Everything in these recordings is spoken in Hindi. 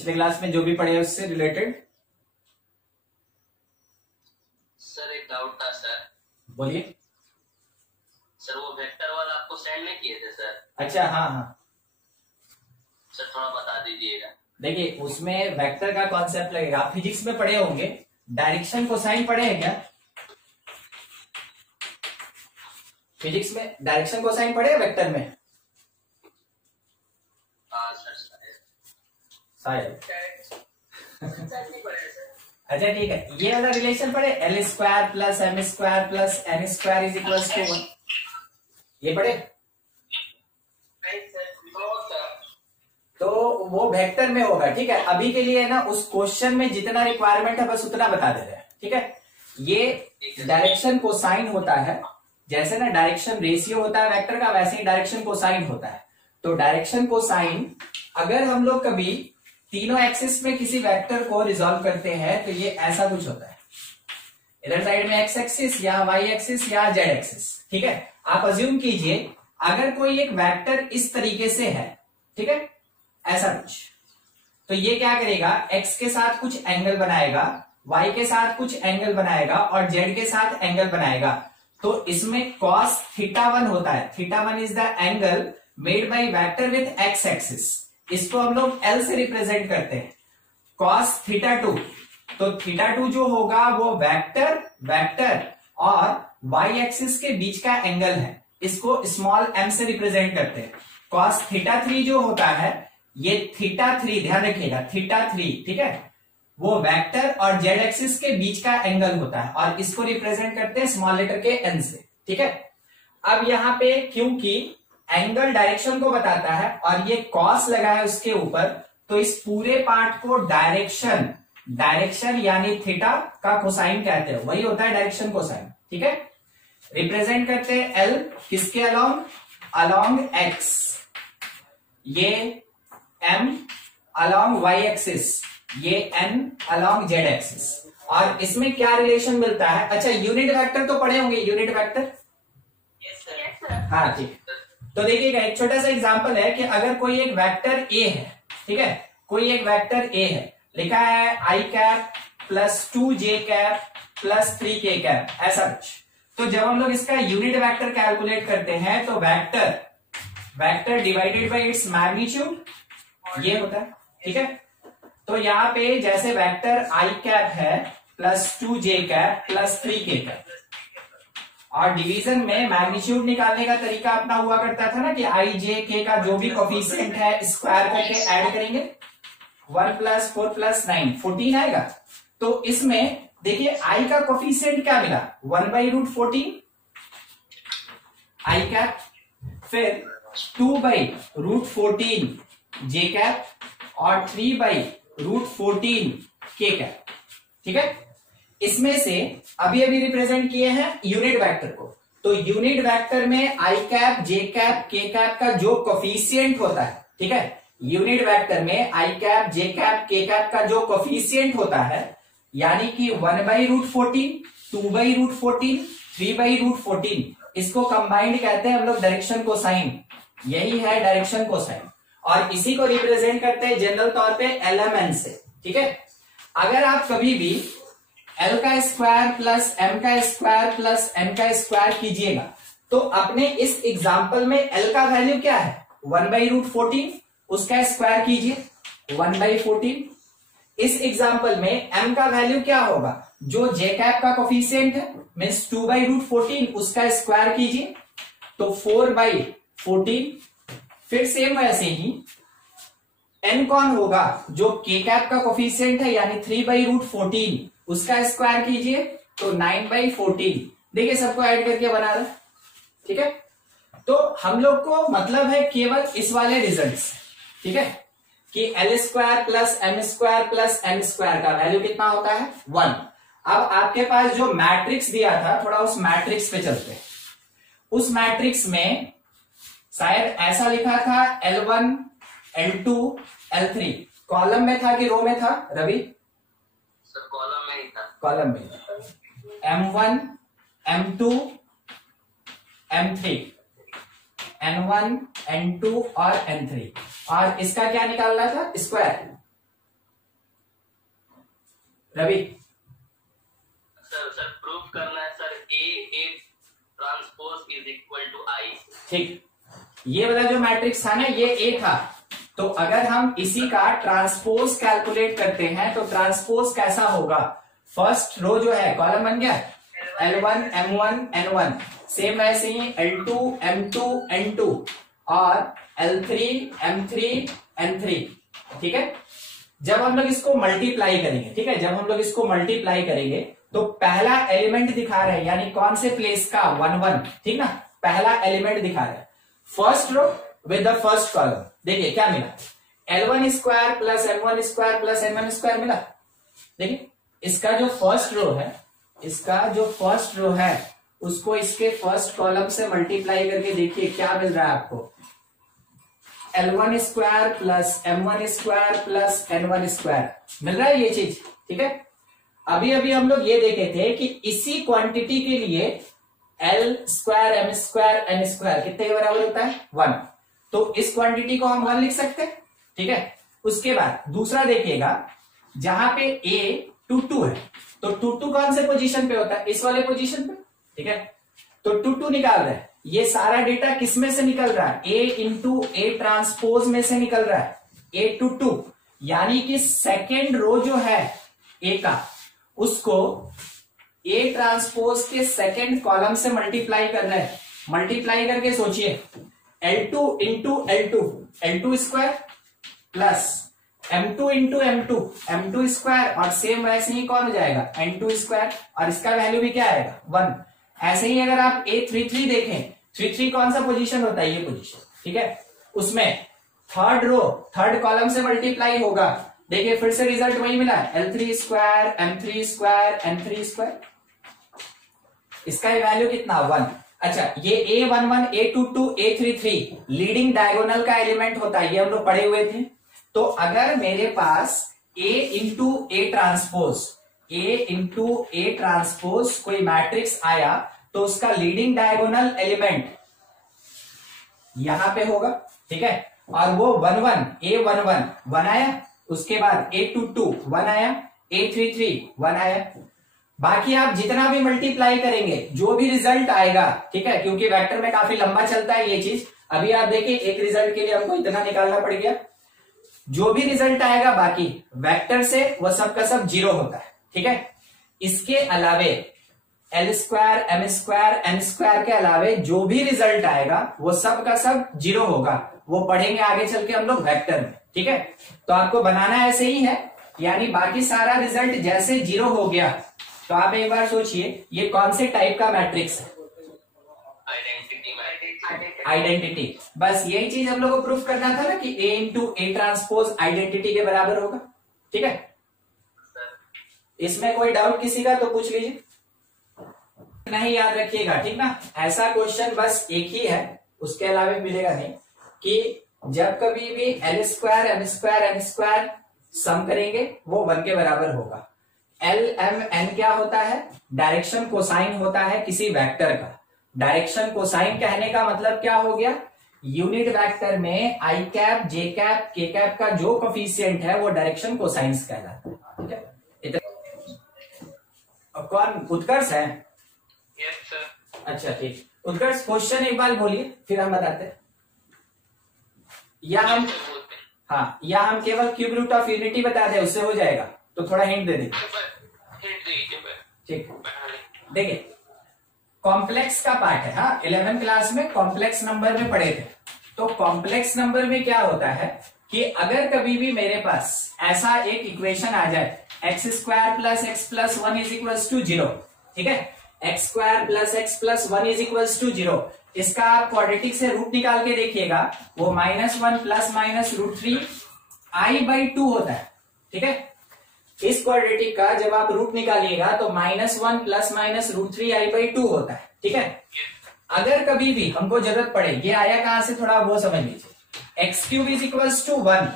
पिछले क्लास में जो भी पढ़े उससे रिलेटेड। सर एक डाउट था सर। बोलिए सर, वो वेक्टर वाला आपको सेंड नहीं किए थे सर? अच्छा हाँ हाँ सर थोड़ा बता दीजिएगा। देखिए उसमें वेक्टर का कॉन्सेप्ट लगेगा, आप फिजिक्स में पढ़े होंगे, डायरेक्शन कोसाइन पढ़े हैं क्या? फिजिक्स में डायरेक्शन कोसाइन पढ़े हैं वेक्टर में? हाँ सर शायद अच्छा ठीक है, ये वाला रिलेशन पढ़े, L square plus M square plus N square is equal to 1, ये पढ़े? तो वो वेक्टर में होगा, ठीक है। अभी के लिए ना उस क्वेश्चन में जितना रिक्वायरमेंट है बस उतना बता देते हैं, ठीक है। ये डायरेक्शन कोसाइन होता है, जैसे ना डायरेक्शन रेशियो होता है वेक्टर का, वैसे ही डायरेक्शन कोसाइन होता है। तो डायरेक्शन कोसाइन अगर हम लोग कभी तीनों एक्सिस में किसी वेक्टर को रिजॉल्व करते हैं तो ये ऐसा कुछ होता है, इधर साइड में एक्स एक्सिस या वाई एक्सिस या जेड एक्सिस, ठीक है। आप अज्यूम कीजिए अगर कोई एक वेक्टर इस तरीके से है, ठीक है, ऐसा कुछ, तो ये क्या करेगा, एक्स के साथ कुछ एंगल बनाएगा, वाई के साथ कुछ एंगल बनाएगा और जेड के साथ एंगल बनाएगा। तो इसमें cos θ1 होता है, θ1 is the angle made by vector with X axis, इसको हम लोग L से रिप्रेजेंट करते हैं। cos θ2, तो θ2 जो होगा वो वेक्टर और y एक्सिस के बीच का एंगल है, इसको स्मॉल m से रिप्रेजेंट करते हैं। cos θ3 जो होता है, ये θ3 ध्यान रखिएगा, θ3 ठीक है, वो वेक्टर और जेड एक्सिस के बीच का एंगल होता है और इसको रिप्रेजेंट करते हैं स्मॉल लेटर के n से, ठीक है। अब यहाँ पे क्योंकि एंगल डायरेक्शन को बताता है और ये कॉस लगा है उसके ऊपर, तो इस पूरे पार्ट को डायरेक्शन यानी थीटा का कोसाइन कहते हैं, वही होता है डायरेक्शन कोसाइन, ठीक है। रिप्रेजेंट करते हैं एल किसके अलोंग एक्स, ये एम अलोंग वाई एक्सिस, ये एन अलोंग जेड एक्सिस। और इसमें क्या रिलेशन मिलता है, अच्छा यूनिट वेक्टर तो पढ़े होंगे, यूनिट वेक्टर, हाँ ठीक। तो देखिएगा एक छोटा सा एग्जांपल है कि अगर कोई एक वेक्टर ए है, ठीक है, कोई एक वेक्टर ए है, लिखा है I cap plus 2j cap plus 3k cap, ऐसा कुछ। तो जब हम लोग इसका यूनिट वेक्टर कैलकुलेट करते हैं तो vector divided by its magnitude ये होता है, ठीक है। तो यहाँ पे जैसे वेक्टर आई कैप है plus 2j cap plus 3k cap, और डिवीजन में मैग्नीट्यूड निकालने का तरीका अपना हुआ करता था ना कि आई जे के का जो भी कोफिशिएंट है स्क्वायर करके ऐड करेंगे, 1 प्लस 4 प्लस 9 14 आएगा। तो इसमें देखिए आई का कोफिशिएंट क्या मिला, 1/√14 आई कैप, फिर 2/√14 जे कैप और 3/√14 के कैप, ठीक है। इसमें से अभी रिप्रेजेंट किए हैं यूनिट वेक्टर को, तो यूनिट वेक्टर में आई कैप जे कैप के कैप का जो कोफिशिएंट होता है, ठीक है, यूनिट वेक्टर में आई कैप जे कैप के कैप का जो कोफिशिएंट होता है, यानी कि 1/√14 2/√14 3/√14, इसको कंबाइंड कहते हैं हम लोग डायरेक्शन कोसाइन, यही है डायरेक्शन कोसाइन। और इसी को रिप्रेजेंट करते हैं जनरल तौर पे LMN से, ठीक है। अगर आप कभी भी L का स्क्वायर प्लस M का स्क्वायर प्लस M का स्क्वायर कीजिएगा तो अपने इस एग्जाम्पल में L का वैल्यू क्या है, 1/√14, उसका स्क्वायर कीजिए 1/14। इस एग्जाम्पल में M का वैल्यू क्या होगा, जो J कैप का कोफिशिएंट है मीन्स 2/√14, उसका स्क्वायर कीजिए तो 4/14। फिर सेम वैसे ही N कौन होगा, जो K कैप का कोफिशिएंट है यानी 3/√14, उसका स्क्वायर कीजिए तो 9/14। देखिए सबको ऐड करके बना रहा, ठीक है। तो हम लोग को मतलब है केवल इस वाले रिजल्ट्स, ठीक है, कि L square plus M square plus N square का वैल्यू कितना होता है 1। अब आपके पास जो मैट्रिक्स दिया था, थोड़ा उस मैट्रिक्स पे चलते हैं। उस मैट्रिक्स में शायद ऐसा लिखा था L1 L2 L3, कॉलम में था कि रो में था रवि? सर कॉलम में ही था। कॉलम में M1 M2 M3, N1 N2 और N3, और इसका क्या निकालना था स्क्वायर, रवि? सर प्रूफ करना है sir, A transpose is equal to I. ठीक, ये वाला जो मैट्रिक्स था ना ये ए था, तो अगर हम इसी का ट्रांसपोज कैलकुलेट करते हैं तो ट्रांसपोज कैसा होगा? फर्स्ट रो जो है कॉलम बन गया L1 M1 N1, सेम वैसे ही L2 M2 N2 और L3 M3 N3। ठीक है, जब हम लोग इसको मल्टीप्लाई करेंगे, ठीक है, जब हम लोग इसको मल्टीप्लाई करेंगे तो पहला एलिमेंट दिखा रहा है, यानी कौन से प्लेस का? 1 1, ठीक ना, पहला एलिमेंट दिखा रहा है first row with the first column. देखिए क्या मिला, L1 square plus M1 square plus N1 square मिला। देखिए इसका जो फर्स्ट रो है, इसका जो फर्स्ट रो है उसको इसके फर्स्ट कॉलम से मल्टीप्लाई करके देखिए क्या मिल रहा है आपको, L1 square plus M1 square plus N1 square मिल रहा है ये चीज। ठीक है, अभी अभी हम लोग ये देखे थे कि इसी क्वांटिटी के लिए L square M square N square कितने के बराबर होता है? 1। तो इस क्वांटिटी को हम 1 लिख सकते हैं। ठीक है, उसके बाद दूसरा देखिएगा, जहां पे A 2 2 है तो 2 2 कौन से पोजीशन पे होता है? इस वाले पोजीशन पे। ठीक है, तो 2 2 निकाल रहे हैं, ये सारा डेटा किस में से निकल रहा है? A इंटू A ट्रांसपोज में से निकल रहा है, A 2 2, यानी कि सेकेंड रो जो है A का उसको A ट्रांसपोज के सेकेंड कॉलम से मल्टीप्लाई कर रहे हैं। मल्टीप्लाई करके सोचिए L2 into L2 square plus M2 into M2 square और सेम वैसे ही कौन हो जाएगा? N2 स्क्वायर, और इसका वैल्यू भी क्या आएगा? 1। ऐसे ही अगर आप A33 देखें, 33 कौन सा पोजीशन होता है? ये पोजीशन। ठीक है, उसमें थर्ड रो थर्ड कॉलम से मल्टीप्लाई होगा। देखिए फिर से रिजल्ट वही मिला, L3 square M3 square N3 square, इसका वैल्यू कितना? 1। अच्छा, ये A11 A22 A33 leading diagonal का एलिमेंट होता है, ये हम लोग पढ़े हुए थे। तो अगर मेरे पास A इंटू A ट्रांसपोज कोई मैट्रिक्स आया तो उसका लीडिंग डायगोनल एलिमेंट यहां पे होगा। ठीक है, और वो 1 1 A11 1 आया, उसके बाद A22 1 आया, A33 1 आया। बाकी आप जितना भी मल्टीप्लाई करेंगे जो भी रिजल्ट आएगा, ठीक है, क्योंकि वेक्टर में काफी लंबा चलता है ये चीज। अभी आप देखिए एक रिजल्ट के लिए हमको इतना निकालना पड़ गया, जो भी रिजल्ट आएगा बाकी वेक्टर से वह सब का सब 0 होता है। ठीक है, इसके अलावे L square M square N square के अलावे जो भी रिजल्ट आएगा वो सब का सब 0 होगा, वो पढ़ेंगे आगे चल के हम लोग वेक्टर में। ठीक है, तो आपको बनाना ऐसे ही है, यानी बाकी सारा रिजल्ट जैसे 0 हो गया। तो आप एक बार सोचिए ये कौन से टाइप का मैट्रिक्स है? आइडेंटिटी। बस यही चीज हम लोग को प्रूफ करना था ना कि A into A transpose identity के बराबर होगा। ठीक है, इसमें कोई डाउट किसी का तो पूछ लीजिए, नहीं याद रखिएगा। ठीक ना, ऐसा क्वेश्चन बस एक ही है, उसके अलावा मिलेगा नहीं, कि जब कभी भी L square M square N square sum करेंगे वो 1 के बराबर होगा। L M N क्या होता है? डायरेक्शन कोसाइन होता है किसी वेक्टर का। डायरेक्शन कोसाइन कहने का मतलब क्या हो गया? यूनिट वेक्टर में I cap J cap K cap का जो कोफिशिएंट है वो डायरेक्शन कोसाइंस कहलाता है। ठीक है, अब कौन? उत्कर्ष है? Yes sir. अच्छा ठीक, उत्कर्ष क्वेश्चन एक बार बोलिए फिर हम बताते हैं। या हम केवल क्यूब रूट ऑफ यूनिटी बता दें उससे हो जाएगा? तो थोड़ा हिंट दे दीजिए। ठीक, देखिए कॉम्प्लेक्स का पार्ट है। हाँ, 11th क्लास में कॉम्प्लेक्स नंबर में पढ़े थे। तो कॉम्प्लेक्स नंबर में क्या होता है कि अगर कभी भी मेरे पास ऐसा एक इक्वेशन आ जाए, x square plus x plus 1 is equals to 0। ठीक है, x square plus x plus 1 is equals to 0। इसका आप क्वाड्रेटिक से रूट निकाल के देखिएगा, वो -1 प्लस माइनस √3 I/2 होता है। ठीक है, इस क्वाड्रेटिक का जब आप रूट निकालिएगा तो -1 प्लस माइनस √3 I/2 होता है। ठीक है, अगर कभी भी हमको जरूरत पड़े, ये आया कहां से थोड़ा वो समझ लीजिए, x cube is equals to 1,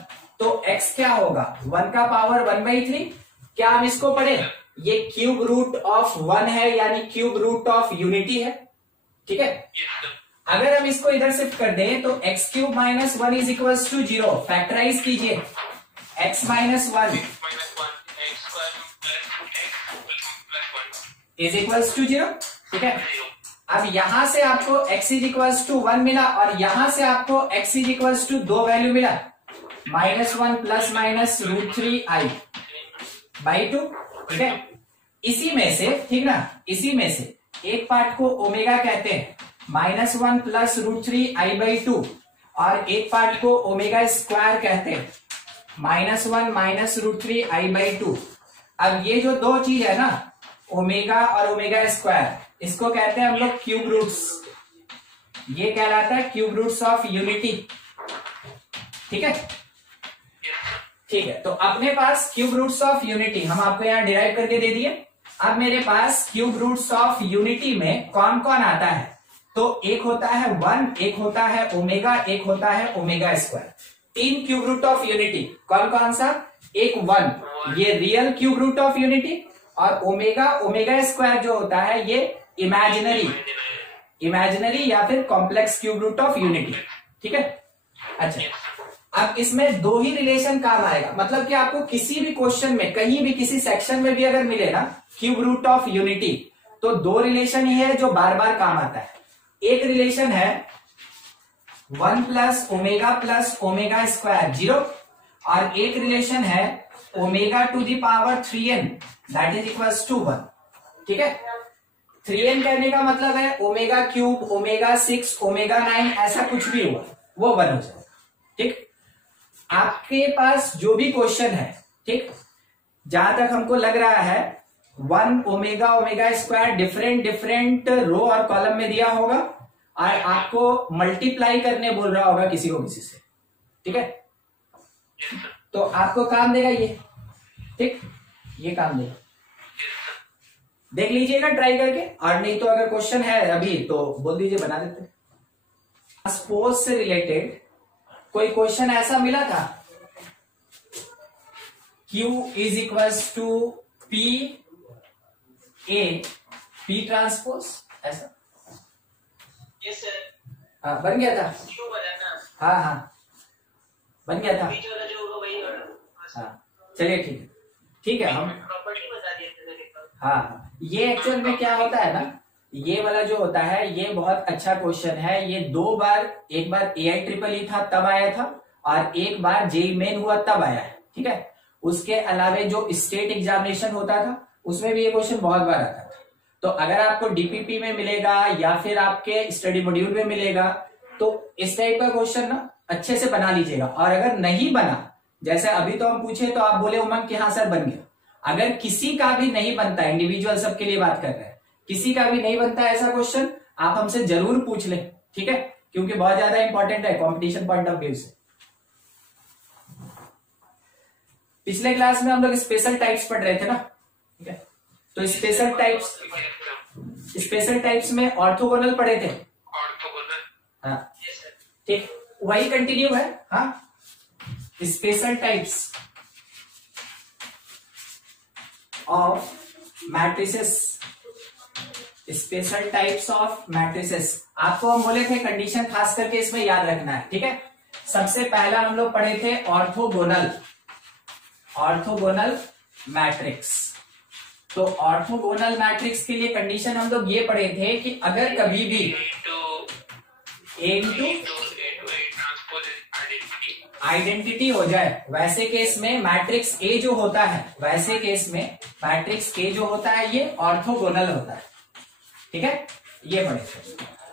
तो एक्स क्या होगा? 1 का पावर 1/3। क्या हम इसको पढ़े? ये क्यूब रूट ऑफ 1 है, यानी क्यूब रूट ऑफ यूनिटी है। ठीक है, अगर हम इसको इधर शिफ्ट कर दें तो x cube minus 1 is equals to 0। Factorize कीजिए, x minus 1 is equals to 0, ठीक है। अब यहां से आपको x इज इक्वल्स टू 1 मिला और यहां से आपको x is equals to 2 value मिला, -1 प्लस माइनस √3i बाई 2, ठीक है। इसी में से, ठीक ना, इसी में से एक पार्ट को ओमेगा कहते हैं, -1 प्लस √3i बाई 2, और एक पार्ट को ओमेगा स्क्वायर कहते हैं, -1 माइनस √3i बाई 2। अब ये जो दो चीज है ना, ओमेगा और ओमेगा स्क्वायर, इसको कहते हैं हम लोग क्यूब रूट्स। ये कहलाता है क्यूब रूट्स ऑफ यूनिटी, ठीक है। ठीक है, तो अपने पास क्यूब रूट्स ऑफ यूनिटी हम आपको यहां डिराइव करके दे दिए। अब मेरे पास क्यूब रूट्स ऑफ यूनिटी में कौन कौन आता है, तो एक होता है 1, एक होता है ओमेगा, एक होता है omega square. 3 cube root of unity, कौन कौन सा, एक 1 ये real cube root of unity, और ओमेगा, ओमेगा स्क्वायर जो होता है ये इमेजिनरी या फिर complex cube root of unity, ठीक है। अच्छा, अब इसमें दो ही रिलेशन काम आएगा, मतलब कि आपको किसी भी क्वेश्चन में, कहीं भी किसी सेक्शन में भी अगर मिले ना क्यूब रूट ऑफ यूनिटी, तो दो रिलेशन ही है जो बार बार काम आता है। एक रिलेशन है 1 प्लस ओमेगा स्क्वायर 0, और एक रिलेशन है omega to the power 3n that is equals to 1, ठीक है। 3n कहने का मतलब है ओमेगा क्यूब, ओमेगा 6, ओमेगा 9, ऐसा कुछ भी हुआ वो 1 हो जाएगा, ठीक। आपके पास जो भी क्वेश्चन है, ठीक, जहां तक हमको लग रहा है 1 ओमेगा स्क्वायर डिफरेंट रो और कॉलम में दिया होगा, और आपको मल्टीप्लाई करने बोल रहा होगा किसी को किसी से, ठीक है। तो आपको काम देगा ये, ठीक, ये काम देगा, देख लीजिएगा ट्राई करके, और नहीं तो अगर क्वेश्चन है अभी तो बोल दीजिए, बना देते हैं। सपोज से रिलेटेड कोई क्वेश्चन ऐसा मिला था, Q is equals to P transpose, ऐसा, यस सर, हाँ बन गया था, क्यों बना ना, हाँ बन गया था, बीच वाला जो होगा वही होगा। हाँ चलिए ठीक है, हम प्रॉपर्टी बता दिए थे मेरे को। हाँ, ये एक्चुअल में क्या होता है ना, ये वाला जो होता है ये बहुत अच्छा क्वेश्चन है। ये 2 बार, एक बार AI-EEE था तब आया था, और एक बार JEE मेन हुआ तब आया है, ठीक है। उसके अलावे जो स्टेट एग्जामिनेशन होता था उसमें भी ये क्वेश्चन बहुत बार आता था। तो अगर आपको DPP में मिलेगा या फिर आपके स्टडी मॉड्यूल में मिलेगा, तो इस टाइप का क्वेश्चन ना अच्छे से बना लीजिएगा। और अगर नहीं बना, जैसे अभी तो हम पूछे तो आप बोले उमंग कि हाँ सर बन गया, अगर किसी का भी नहीं बनता, इंडिविजुअल सबके लिए बात कर रहे हैं, किसी का भी नहीं बनता ऐसा क्वेश्चन, आप हमसे जरूर पूछ लें, ठीक है, क्योंकि बहुत ज्यादा इंपॉर्टेंट है कंपटीशन पॉइंट ऑफ व्यू से। पिछले क्लास में हम लोग स्पेशल टाइप्स पढ़ रहे थे ना, ठीक है। तो स्पेशल टाइप्स में ऑर्थोगोनल पढ़े थे, हाँ ठीक, वही कंटिन्यू है। हाँ, special types of matrices, special types of matrices, आपको हम बोले थे कंडीशन खास करके इसमें याद रखना है, ठीक है। सबसे पहला हम लोग पढ़े थे ऑर्थोगोनल मैट्रिक्स। तो ऑर्थोगोनल मैट्रिक्स के लिए कंडीशन हम लोग ये पढ़े थे कि अगर कभी भी आइडेंटिटी हो जाए, वैसे केस में मैट्रिक्स ए जो होता है, वैसे केस में मैट्रिक्स ए जो होता है ये ऑर्थोगोनल होता है, ठीक है, ये पढ़े थे।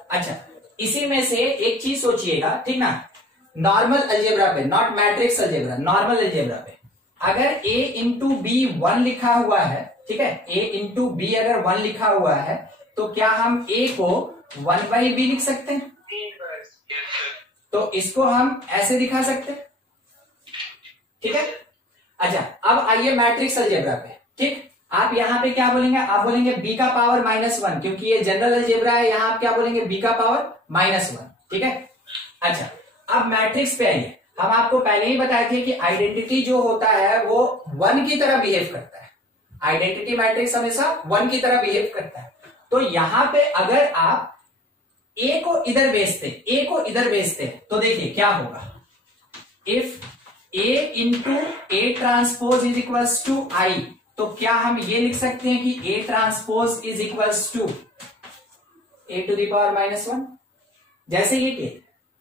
अच्छा, इसी में से एक चीज सोचिएगा, ठीक ना, नॉर्मल अलजेब्रा पे, not matrix algebra, normal algebra पे अगर a इंटू बी 1 लिखा हुआ है, ठीक है, a इंटू बी अगर 1 लिखा हुआ है, तो क्या हम a को 1/b लिख सकते हैं? तो इसको हम ऐसे दिखा सकते हैं, ठीक है। अच्छा, अब आइए मैट्रिक्स अलजेब्रा पे, ठीक, आप यहां पे क्या बोलेंगे, आप बोलेंगे b का पावर -1, क्योंकि ये जनरल अलजेब्रा है, यहां आप क्या बोलेंगे, b का पावर -1, ठीक है। अच्छा, अब मैट्रिक्स पे आइए, हम आपको पहले ही बताए थे कि आइडेंटिटी जो होता है वो 1 की तरह बिहेव करता है, आइडेंटिटी मैट्रिक्स हमेशा 1 की तरह बिहेव करता है। तो यहां पे अगर आप a को इधर भेजते, तो देखिए क्या होगा, if a into A transpose is equals to i, तो क्या हम ये लिख सकते हैं कि A transpose is equals to A⁻⁻1 जैसे ये केस,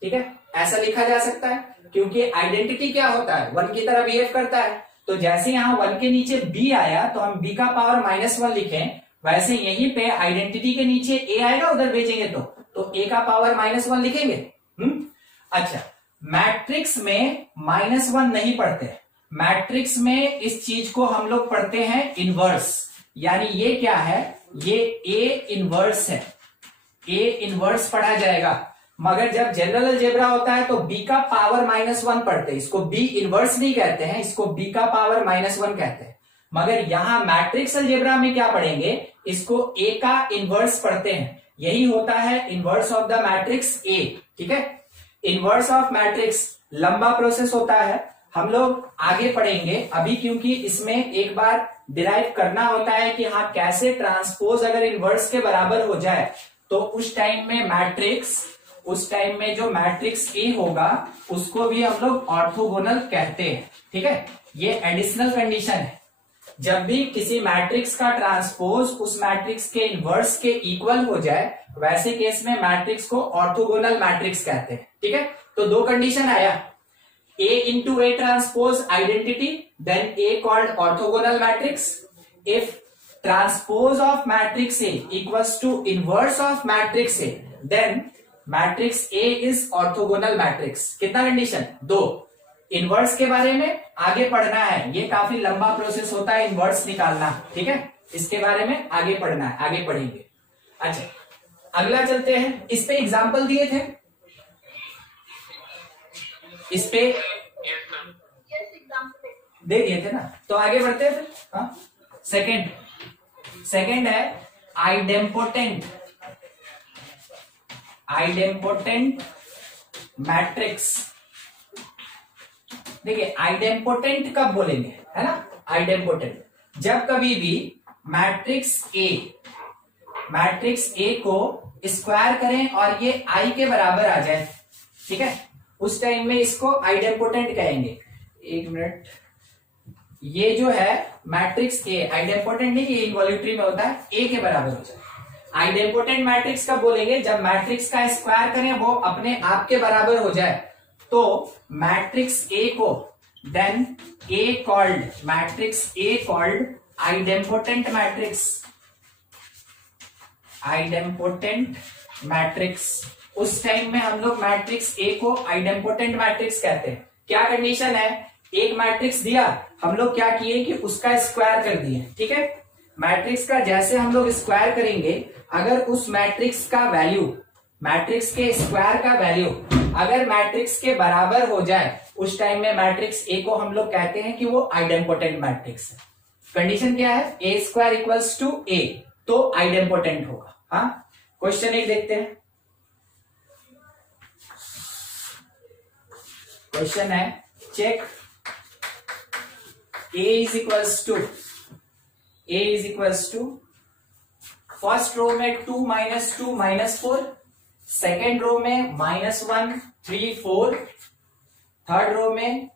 ठीक है, ऐसा लिखा जा सकता है क्योंकि आइडेंटिटी क्या होता है, 1 की तरह बिहेव करता है। तो जैसे यहां 1 के नीचे B आया तो हम B का पावर -1 लिखें, वैसे यहीं पे आइडेंटिटी के नीचे A आएगा, उधर भेजेंगे तो A का पावर -1 लिखेंगे। अच्छा, मैट्रिक्स में -1 नहीं पढ़ते, मैट्रिक्स में इस चीज को हम लोग पढ़ते हैं इनवर्स, यानी ये क्या है, ये A इनवर्स है, A इनवर्स पढ़ा जाएगा। मगर जब जनरल अलजेब्रा होता है तो B का पावर -1 पढ़ते हैं, इसको B इनवर्स नहीं कहते हैं, इसको B का पावर -1 कहते हैं। मगर यहां मैट्रिक्स अलजेब्रा में क्या पढ़ेंगे, इसको A का इनवर्स पढ़ते हैं, यही होता है inverse of the matrix A, ठीक है। इनवर्स ऑफ मैट्रिक्स लंबा प्रोसेस होता है, हम लोग आगे पढ़ेंगे अभी, क्योंकि इसमें एक बार डिराइव करना होता है कि हाँ कैसे ट्रांसपोज अगर इनवर्स के बराबर हो जाए तो उस टाइम में मैट्रिक्स, उस टाइम में जो मैट्रिक्स ए होगा उसको भी हम लोग ऑर्थोगोनल कहते हैं, ठीक है। ये एडिशनल कंडीशन है, जब भी किसी मैट्रिक्स का ट्रांसपोज उस मैट्रिक्स के इनवर्स के इक्वल हो जाए, वैसे केस में मैट्रिक्स को ऑर्थोगोनल मैट्रिक्स कहते हैं, ठीक है। तो दो कंडीशन आया, A into A transpose identity, then A called orthogonal matrix. If transpose of matrix A equals to inverse of matrix A, then matrix A is orthogonal matrix. कितना कंडीशन, दो। इनवर्स के बारे में आगे पढ़ना है, ये काफी लंबा प्रोसेस होता है इनवर्स निकालना, ठीक है, इसके बारे में आगे पढ़ना है, आगे पढ़ेंगे। अच्छा, अगला चलते हैं, इस पे एग्जाम्पल दिए थे, इस पे दे दिए थे ना, तो आगे बढ़ते हैं फिर। हाँ, सेकंड है आइडेम्पोटेंट, आइडेम्पोटेंट मैट्रिक्स। देखिए आइडेम्पोटेंट कब बोलेंगे, है ना, आइडेम्पोटेंट जब कभी भी मैट्रिक्स ए को स्क्वायर करें और ये आई के बराबर आ जाए, ठीक है, उस टाइम में इसको आइडेम्पोटेंट कहेंगे। एक मिनट, ये जो है मैट्रिक्स ए, आइडेम्पोटेंट नहीं, ये इनवॉल्यूटरी में होता है, ए के बराबर हो जाए। आइडेम्पोटेंट मैट्रिक्स कब बोलेंगे, जब मैट्रिक्स का स्क्वायर करें वो अपने आप के बराबर हो जाए, तो मैट्रिक्स ए को then A called, matrix A called idempotent matrix, idempotent matrix. उस टाइम में हम लोग मैट्रिक्स ए को आइडेम्पोटेंट मैट्रिक्स कहते हैं। क्या कंडीशन है, एक मैट्रिक्स दिया, हम लोग क्या किए कि उसका स्क्वायर कर दिए, ठीक है। मैट्रिक्स का जैसे हम लोग स्क्वायर करेंगे, अगर उस मैट्रिक्स का वैल्यू, मैट्रिक्स के स्क्वायर का वैल्यू अगर मैट्रिक्स के बराबर हो जाए, उस टाइम में मैट्रिक्स ए को हम लोग कहते हैं कि वो आइडेम्पोटेंट मैट्रिक्स है। कंडीशन क्या है, ए स्क्वायर इक्वल्स टू ए, तो आइडेम्पोटेंट होगा। हाँ, क्वेश्चन एक देखते हैं, क्वेश्चन है check A is equals to first row में 2 -2 -4, सेकेंड रो में -1 3 4, थर्ड रो में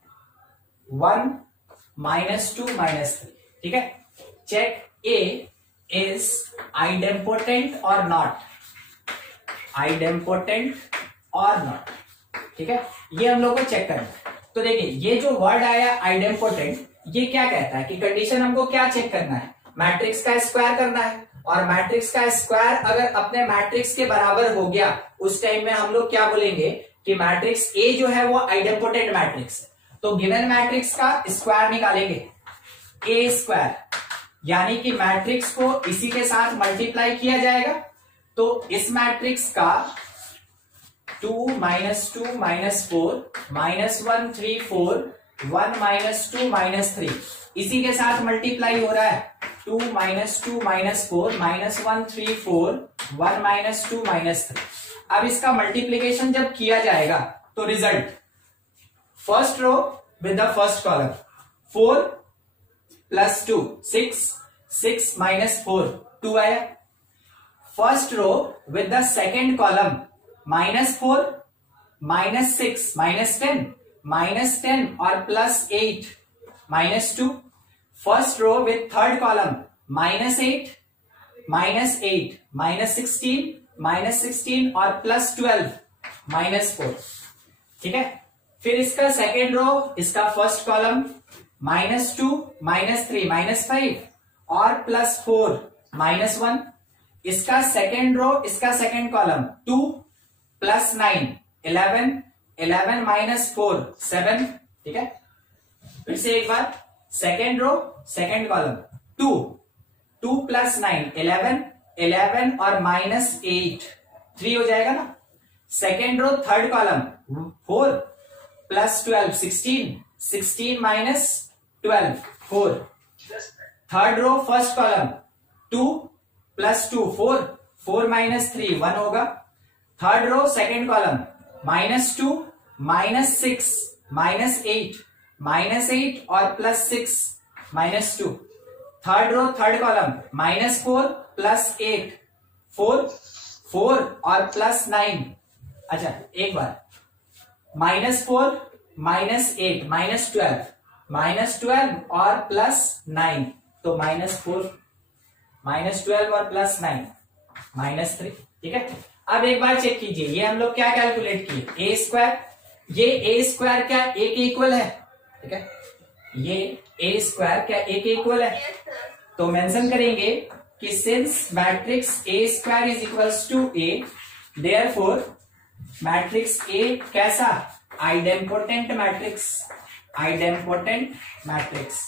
1 -2 -3, ठीक है। Check A is idempotent or not, idempotent or not, ठीक है, ये हम लोग को चेक करना है। तो देखिए ये जो वर्ड आया आइडेम्पोटेंट, ये क्या कहता है कि कंडीशन हमको क्या चेक करना है, मैट्रिक्स का स्क्वायर करना है, और मैट्रिक्स का स्क्वायर अगर अपने मैट्रिक्स के बराबर हो गया, उस टाइम में हम लोग क्या बोलेंगे कि मैट्रिक्स ए जो है वो आइडेम्पोटेंट मैट्रिक्स है। तो गिवन मैट्रिक्स का स्क्वायर निकालेंगे, ए स्क्वायर, यानी कि मैट्रिक्स को इसी के साथ मल्टीप्लाई किया जाएगा, तो इस मैट्रिक्स का 2 -2 -4 -1 3 4 1 -2 -3 इसी के साथ मल्टीप्लाई हो रहा है, 2 -2 -4 -1 3 4 1 -2 -3। अब इसका मल्टीप्लीकेशन जब किया जाएगा तो result, first row with the first column 4 + 2 6 6 -4 2 आया। First row with the second column -4 -6 -10 -10 और +8 -2। First row with third column -8, -8, -16, -16 और +12, -4। ठीक है, फिर इसका सेकेंड रो, इसका फर्स्ट कॉलम -2, -3, -5 और +4, -1। इसका सेकेंड रो, इसका सेकेंड कॉलम 2 +9, 11, 11 -4, 7। ठीक है, फिर से एक बार, सेकेंड रो सेकेंड कॉलम 2, 2 +9, 11, 11 और -8, 3 हो जाएगा ना। Second row third column 4 +12, 16, 16 -12, 4। Third row first column 2 +2, 4, 4 -3, 1 होगा। थर्ड रो सेकेंड कॉलम -2, -6, -8, -8 और +6, -2। थर्ड रो थर्ड कॉलम -4 +8, 4, 4 और +9। अच्छा एक बार, -4, -8, -12 और +9, तो -4, -12 और +9, -3। ठीक है, अब एक बार चेक कीजिए, ये हम लोग क्या कैलकुलेट किए, a स्क्वायर। ये a स्क्वायर क्या a के इक्वल है? ठीक है, ये a स्क्वायर क्या a के इक्वल है? तो मेंशन करेंगे कि since matrix a square is equals to a, therefore matrix a कैसा? Idempotent matrix. Idempotent matrix.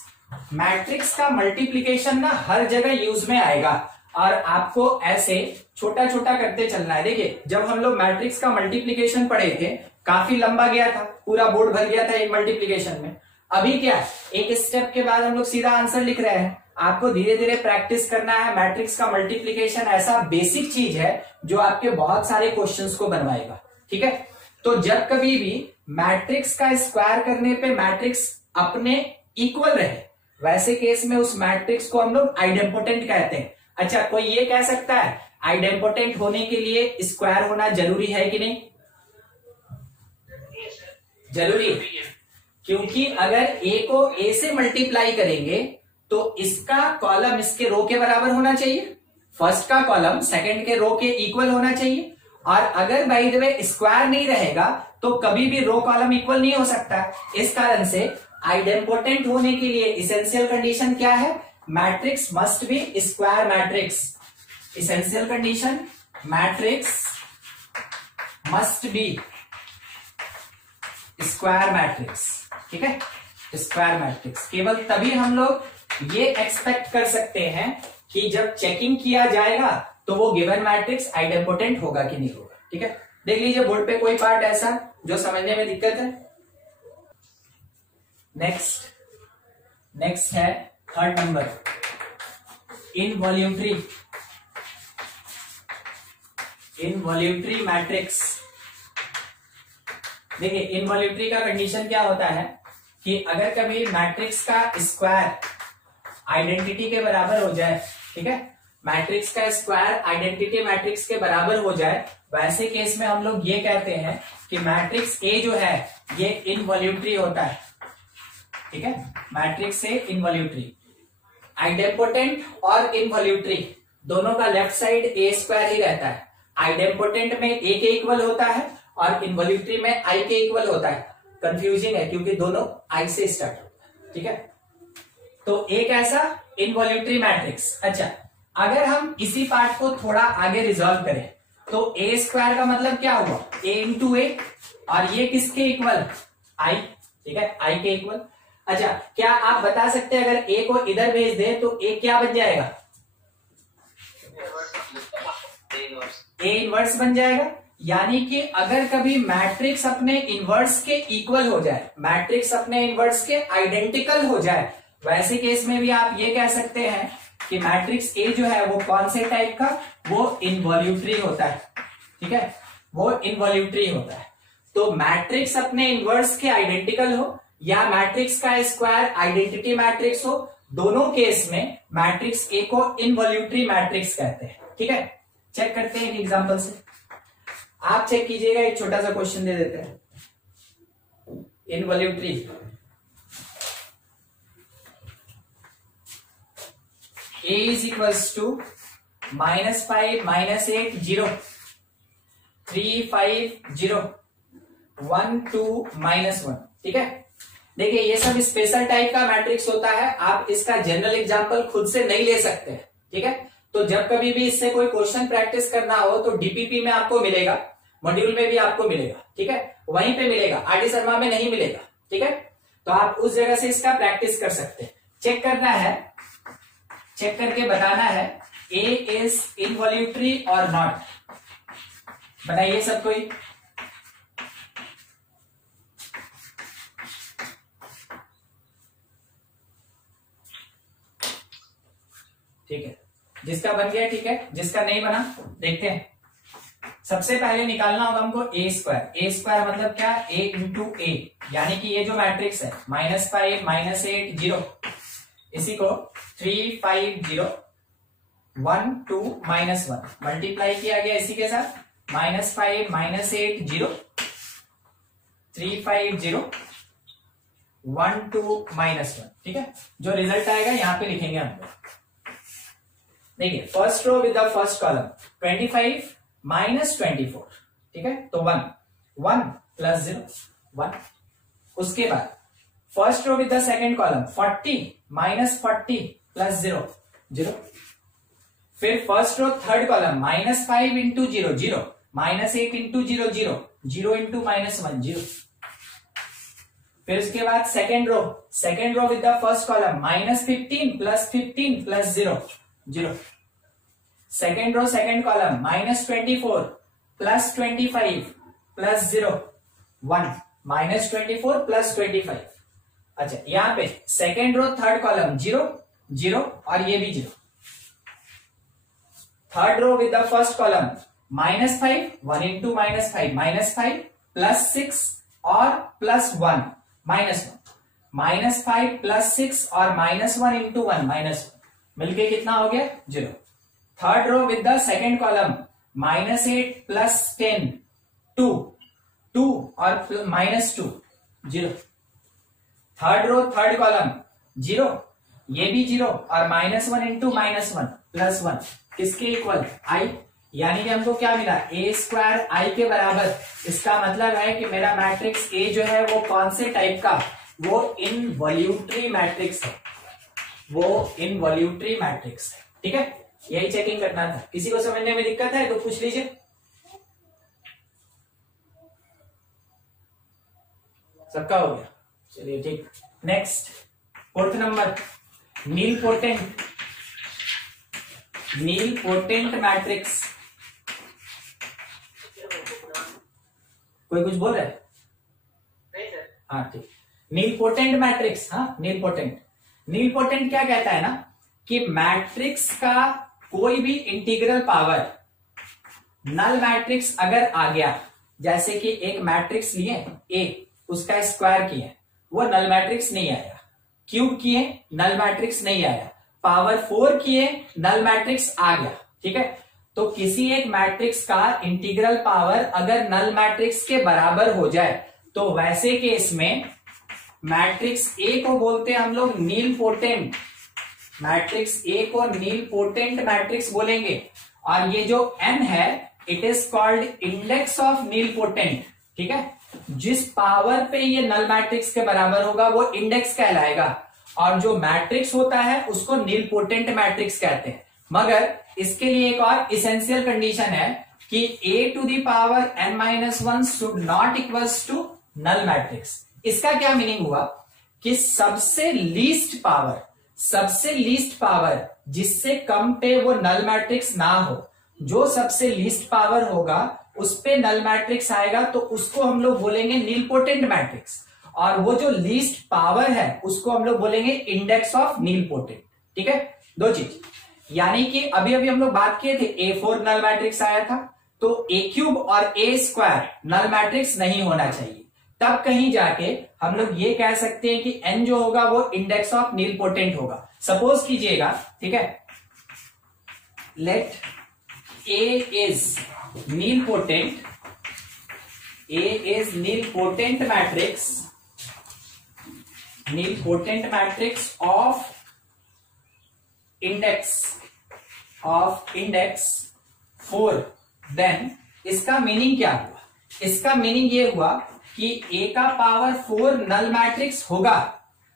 Matrix का मल्टीप्लीकेशन ना हर जगह यूज में आएगा और आपको ऐसे छोटा छोटा करते चलना है। देखिए, जब हम लोग मैट्रिक्स का मल्टीप्लीकेशन पढ़े थे, काफी लंबा गया था, पूरा बोर्ड भर गया था एक मल्टीप्लीकेशन में। अभी क्या, एक स्टेप के बाद हम लोग सीधा आंसर लिख रहे हैं। आपको धीरे धीरे प्रैक्टिस करना है। मैट्रिक्स का मल्टीप्लीकेशन ऐसा बेसिक चीज है जो आपके बहुत सारे क्वेश्चंस को बनवाएगा। ठीक है, तो जब कभी भी मैट्रिक्स का स्क्वायर करने पे मैट्रिक्स अपने इक्वल रहे, वैसे केस में उस मैट्रिक्स को हम लोग आइडेम्पोटेंट कहते हैं। अच्छा, कोई ये कह सकता है आइडेम्पोटेंट होने के लिए स्क्वायर होना जरूरी है कि नहीं? जरूरी है, क्योंकि अगर a को a से मल्टीप्लाई करेंगे तो इसका कॉलम इसके रो के बराबर होना चाहिए, फर्स्ट का कॉलम सेकंड के रो के इक्वल होना चाहिए। और अगर बाय द वे स्क्वायर नहीं रहेगा तो कभी भी रो कॉलम इक्वल नहीं हो सकता। इस कारण से आइडेम्पोटेंट होने के लिए इसेंशियल कंडीशन क्या है? Matrix must be square matrix. Essential condition, matrix must be square matrix. ठीक है, स्क्वायर मैट्रिक्स। केवल तभी हम लोग ये एक्सपेक्ट कर सकते हैं कि जब चेकिंग किया जाएगा तो वो गिवन मैट्रिक्स आइडेम्पोटेंट होगा कि नहीं होगा। ठीक है, देख लीजिए बोर्ड पे कोई पार्ट ऐसा जो समझने में दिक्कत है। नेक्स्ट है थर्ड नंबर, इनवॉल्यूटरी मैट्रिक्स। देखिए, इनवॉल्यूटरी का कंडीशन क्या होता है कि अगर कभी मैट्रिक्स का स्क्वायर आइडेंटिटी के बराबर हो जाए, ठीक है, मैट्रिक्स का स्क्वायर आइडेंटिटी मैट्रिक्स के बराबर हो जाए, वैसे केस में हम लोग ये कहते हैं कि मैट्रिक्स ए जो है ये इनवॉल्यूटरी होता है। ठीक है, मैट्रिक्स ए इनवॉल्यूटरी। आइडेम्पोटेंट और इनवॉल्यूटरी दोनों का लेफ्ट साइड ए स्क्वायर ही रहता है। आइडेम्पोटेंट में ए के इक्वल होता है और इनवॉल्यूटरी में आई के इक्वल होता है। कंफ्यूजिंग है क्योंकि दोनों आई से स्टार्ट होता है। ठीक है, तो एक ऐसा इनवॉल्यूटरी मैट्रिक्स। अच्छा, अगर हम इसी पार्ट को थोड़ा आगे रिजॉल्व करें तो ए स्क्वायर का मतलब क्या हुआ? ए इंटू ए, और ये किसके इक्वल? आई। ठीक है, आई के इक्वल। अच्छा, क्या आप बता सकते हैं अगर ए को इधर भेज दे तो ए क्या बन जाएगा? ए इनवर्स बन जाएगा। यानी कि अगर कभी मैट्रिक्स अपने इनवर्स के इक्वल हो जाए, मैट्रिक्स अपने इनवर्स के आइडेंटिकल हो जाए, वैसे केस में भी आप ये कह सकते हैं कि मैट्रिक्स ए जो है वो कौन से टाइप का? वो इनवॉल्यूटरी होता है। ठीक है, वो इनवॉल्यूटरी होता है। तो मैट्रिक्स अपने इनवर्स के आइडेंटिकल हो या मैट्रिक्स का स्क्वायर आइडेंटिटी मैट्रिक्स हो, दोनों केस में मैट्रिक्स ए को इनवॉल्यूटरी मैट्रिक्स कहते हैं। ठीक है, चेक करते हैं एक एग्जांपल से। आप चेक कीजिएगा, एक छोटा सा क्वेश्चन दे देते हैं। Involutory A is equals to -5 -8 0 3 5 0 1 2 -1। ठीक है, देखिए ये सब स्पेशल टाइप का मैट्रिक्स होता है, आप इसका जनरल एग्जांपल खुद से नहीं ले सकते हैं। ठीक है, तो जब कभी भी इससे कोई क्वेश्चन प्रैक्टिस करना हो तो डीपीपी में आपको मिलेगा, मॉड्यूल में भी आपको मिलेगा। ठीक है, वहीं पे मिलेगा, आरडी शर्मा में नहीं मिलेगा। ठीक है, तो आप उस जगह से इसका प्रैक्टिस कर सकते हैं। चेक करना है, चेक करके बताना है ए इज इनवॉल्यूटरी और नॉट। बताइए सब कोई। ठीक है, जिसका बन गया ठीक है, जिसका नहीं बना देखते हैं। सबसे पहले निकालना होगा हमको ए स्क्वायर। ए स्क्वायर मतलब क्या, ए इंटू ए, यानी कि ये जो मैट्रिक्स है -5 -8 0, इसी को 3 5 0 1 2 -1 मल्टीप्लाई किया गया इसी के साथ, -5 -8 0 3 5 0 1 2 -1। ठीक है, जो रिजल्ट आएगा यहां पे लिखेंगे हम लोग। देखिए first row with the first column 25 -24। ठीक है, तो 1 1 प्लस 0 1। उसके बाद first row with the second column 40 -40 plus 0 0। फिर first row third column -5 into 0 0 -8 into 0 0 0 into -1 0। फिर उसके बाद second row with the first column -15 plus 15 plus 0 0। Second row second column -24 plus 25 plus 0 1 -24 plus 25। अच्छा, यहां पे सेकेंड रो थर्ड कॉलम 0 0 और ये भी 0। Third row with the first column -5 1 into -5 -5 plus 6 और प्लस 1 -1 -5 प्लस 6 और -1 इंटू 1 -1 मिलके कितना हो गया 0। Third row with the second column -8 plus 10 2 2 और -2 0। थर्ड रो थर्ड कॉलम 0 ये भी 0 और -1 इंटू -1 प्लस 1 किसके इक्वल i, यानी कि हमको क्या मिला a स्क्वायर i के बराबर। इसका मतलब है कि मेरा मैट्रिक्स A जो है वो कौन से टाइप का, वो इनवॉल्यूटरी मैट्रिक्स है, वो इनवॉल्यूटरी मैट्रिक्स है। ठीक है, यही चेकिंग करना था। किसी को समझने में दिक्कत है तो पूछ लीजिए। सबका हो गया, चलिए ठीक। नेक्स्ट फोर्थ नंबर, नील पोटेंट मैट्रिक्स। कोई कुछ बोल रहा है? नहीं सर। हाँ ठीक, नील पोटेंट मैट्रिक्स। हाँ, नील पोटेंट क्या कहता है ना कि मैट्रिक्स का कोई भी इंटीग्रल पावर नल मैट्रिक्स अगर आ गया, जैसे कि एक मैट्रिक्स लिए ए, उसका स्क्वायर किए, वो नल मैट्रिक्स नहीं आया। क्यूब किए, नल मैट्रिक्स नहीं आया। पावर 4 किए, नल मैट्रिक्स आ गया। ठीक है, तो किसी एक मैट्रिक्स का इंटीग्रल पावर अगर नल मैट्रिक्स के बराबर हो जाए तो वैसे केस में मैट्रिक्स ए को बोलते हैं हम लोग नील पोटेंट। मैट्रिक्स ए को नील पोटेंट मैट्रिक्स बोलेंगे। और ये जो n है it is called index of nilpotent. ठीक है, जिस पावर पे ये नल मैट्रिक्स के बराबर होगा वो इंडेक्स कहलाएगा, और जो मैट्रिक्स होता है उसको नील पोटेंट मैट्रिक्स कहते हैं। मगर इसके लिए एक और इसेंशियल कंडीशन है कि a to the power n-1 should not equals to null matrix. इसका क्या मीनिंग हुआ कि सबसे लीस्ट पावर जिससे कम पे वो नल मैट्रिक्स ना हो, जो सबसे लीस्ट पावर होगा उस पे नल मैट्रिक्स आएगा तो उसको हम लोग बोलेंगे नील पोटेंट मैट्रिक्स, और वो जो लीस्ट पावर है उसको हम लोग बोलेंगे इंडेक्स ऑफ नील पोटेंट। ठीक है, दो चीज, यानी कि अभी हम लोग बात किए थे A4 नल मैट्रिक्स आया था, तो A³ और A² नल मैट्रिक्स नहीं होना चाहिए। तब कहीं जाके हम लोग ये कह सकते हैं कि n जो होगा वो इंडेक्स ऑफ नील पोटेंट होगा। सपोज कीजिएगा, ठीक है, let A is nilpotent, A is nilpotent matrix of index 4, then इसका मीनिंग क्या हुआ? इसका मीनिंग ये हुआ कि a का पावर 4 नल मैट्रिक्स होगा,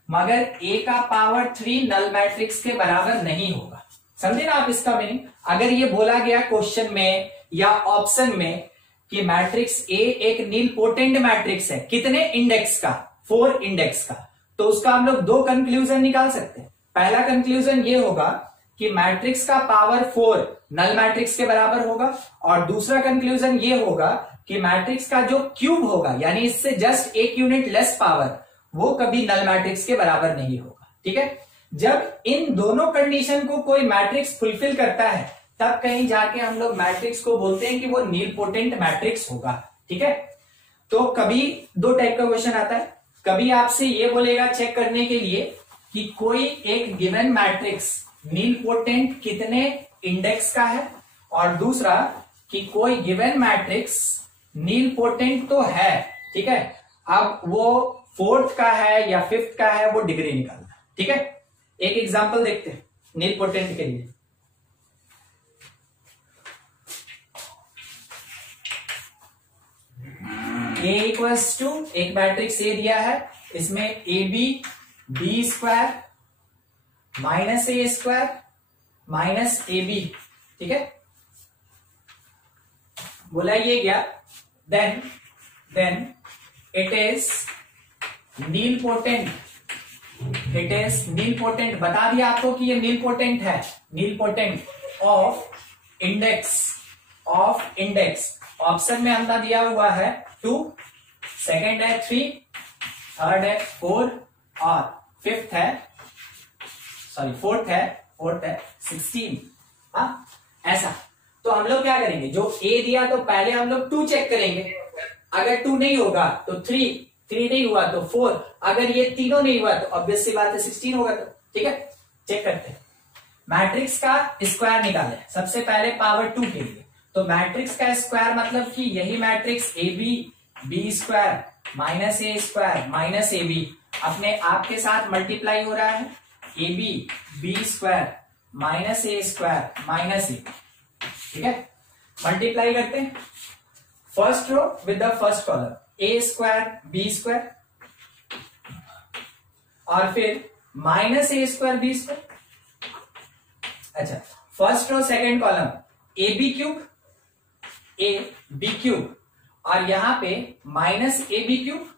मगर a का पावर 3 नल मैट्रिक्स के बराबर नहीं होगा। समझे ना आप इसका मीनिंग? अगर ये बोला गया क्वेश्चन में या ऑप्शन में कि मैट्रिक्स A एक नीलपोटेंट मैट्रिक्स है, कितने इंडेक्स का? 4 इंडेक्स का, तो उसका हम लोग 2 कंक्लूजन निकाल सकते हैं। पहला कंक्लूजन ये होगा कि मैट्रिक्स का पावर 4 नल मैट्रिक्स के बराबर होगा, और दूसरा कंक्लूजन ये होगा कि मैट्रिक्स का जो क्यूब होगा, यानी इससे जस्ट 1 यूनिट लेस पावर, वो कभी नल मैट्रिक्स के बराबर नहीं होगा। ठीक है, जब इन दोनों कंडीशन को कोई मैट्रिक्स फुलफिल करता है, तब कहीं जाके हम लोग मैट्रिक्स को बोलते हैं कि वो नीलपोटेंट मैट्रिक्स होगा। ठीक है, तो कभी 2 टाइप का क्वेश्चन आता है। कभी आपसे ये बोलेगा चेक करने के लिए कि कोई एक गिवन मैट्रिक्स नीलपोटेंट कितने इंडेक्स का है, और दूसरा कि कोई गिवन मैट्रिक्स नीलपोटेंट तो है, ठीक है, अब वो 4th का है या 5th का है, वो डिग्री निकालना। ठीक है, एक एग्जांपल देखते हैं नीलपोटेंट के लिए। A इक्वल्स टू एक मैट्रिक्स ए दिया है, इसमें A B B square minus A square minus A B, ठीक है, बोला ये गया। Then it is nilpotent, it is nilpotent, बता दिया आपको कि ये नीलपोटेंट है, नीलपोटेंट ऑफ इंडेक्स। ऑप्शन में हमने दिया हुआ है 2, सेकेंड है 3, थर्ड है 4 और फोर्थ है 16। हाँ, ऐसा। तो हम लोग क्या करेंगे, जो ए दिया तो पहले हम लोग 2 चेक करेंगे, अगर 2 नहीं होगा तो 3 नहीं हुआ तो 4, अगर ये तीनों नहीं हुआ तो ऑब्वियस सी बात है 16 होगा। तो ठीक है, चेक करते हैं। मैट्रिक्स का स्क्वायर निकाले सबसे पहले पावर 2 के लिए, तो मैट्रिक्स का स्क्वायर मतलब कि यही matrix A B B square minus A square minus A B अपने आप के साथ मल्टीप्लाई हो रहा है, A B B square minus A square minus A, ठीक है, मल्टीप्लाई करते हैं first row with the first column, A square B square और फिर minus A square B square. अच्छा, first row second column A B cube A B cube और यहां पे minus A B cube,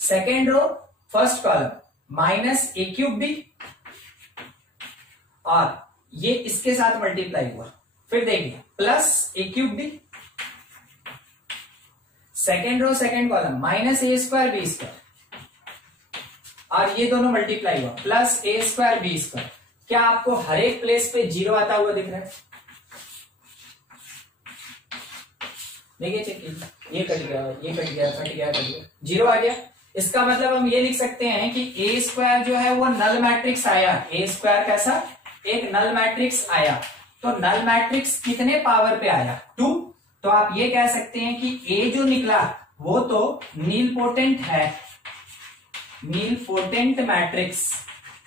second row first column minus A cube B और ये इसके साथ मल्टीप्लाई हुआ, फिर देखिए plus A cube B, second row second column minus A square B square और ये दोनों मल्टीप्लाई हुआ plus A square B square. क्या आपको हर एक प्लेस पे 0 आता हुआ दिख रहा है? देखिए चेक कीजिए, ये कट गया, ये कट गया, कट गया, कट गया, 0 आ गया। इसका मतलब हम ये लिख सकते हैं कि ए स्क्वायर जो है वो नल मैट्रिक्स आया, ए स्क्वायर कैसा, एक नल मैट्रिक्स आया। तो नल मैट्रिक्स कितने पावर पे आया, 2। तो आप ये कह सकते हैं कि ए जो निकला वो तो नीलपोटेंट है, नीलपोटेंट मैट्रिक्स,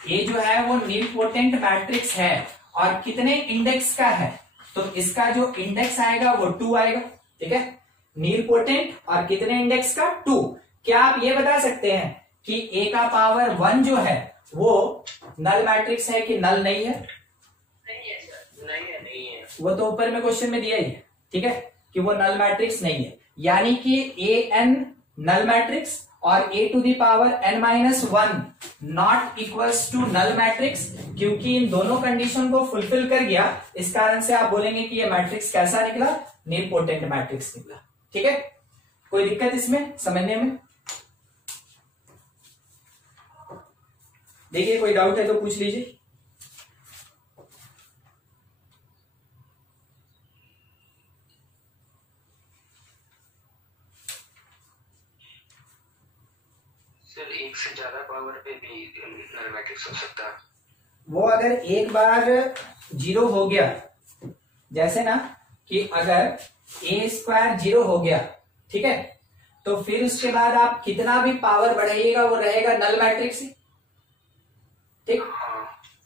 ए जो है वो नीलपोटेंट मैट्रिक्स है और कितने इंडेक्स का है, तो इसका जो इंडेक्स आएगा वो 2 आएगा, ठीक है, नीलपोटेंट और कितने इंडेक्स का, 2। क्या आप ये बता सकते हैं कि ए का पावर 1 जो है वो नल मैट्रिक्स है कि नल नहीं है? नहीं है। वो तो ऊपर में क्वेश्चन में दिया ही है, ठीक है, कि वो नल मैट्रिक्स नहीं है, यानी कि ए एन नल मैट्रिक्स और A to the power n minus 1 not equals to null matrix, क्योंकि इन दोनों कंडीशन को फुलफिल कर गया, इस कारण से आप बोलेंगे कि ये मैट्रिक्स कैसा निकला, नीलपोटेंट मैट्रिक्स निकला। ठीक है, कोई दिक्कत इसमें समझने में? देखिए कोई डाउट है तो पूछ लीजिए। सर एक से ज्यादा पावर पे भी नल मैट्रिक्स हो सकता है? वो अगर एक बार 0 हो गया, जैसे ना कि अगर ए स्क्वायर 0 हो गया, ठीक है, तो फिर उसके बाद आप कितना भी पावर बढ़ाइएगा वो रहेगा नल मैट्रिक्स ही, ठीक।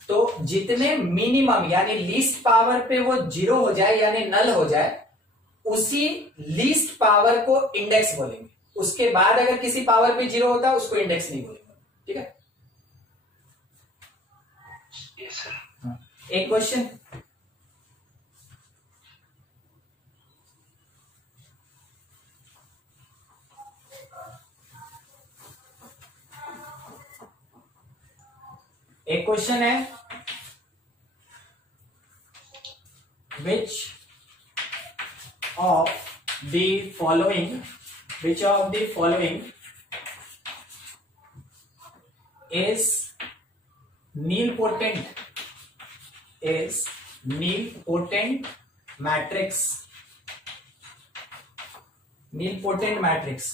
तो जितने मिनिमम यानी लीस्ट पावर पे वो 0 हो जाए यानी नल हो जाए, उसी लीस्ट पावर को इंडेक्स बोलेंगे। उसके बाद अगर किसी पावर पे 0 होता है उसको इंडेक्स नहीं बोलेंगे। ठीक है, yes, sir. हाँ। एक क्वेश्चन, है which of the following is nilpotent matrix.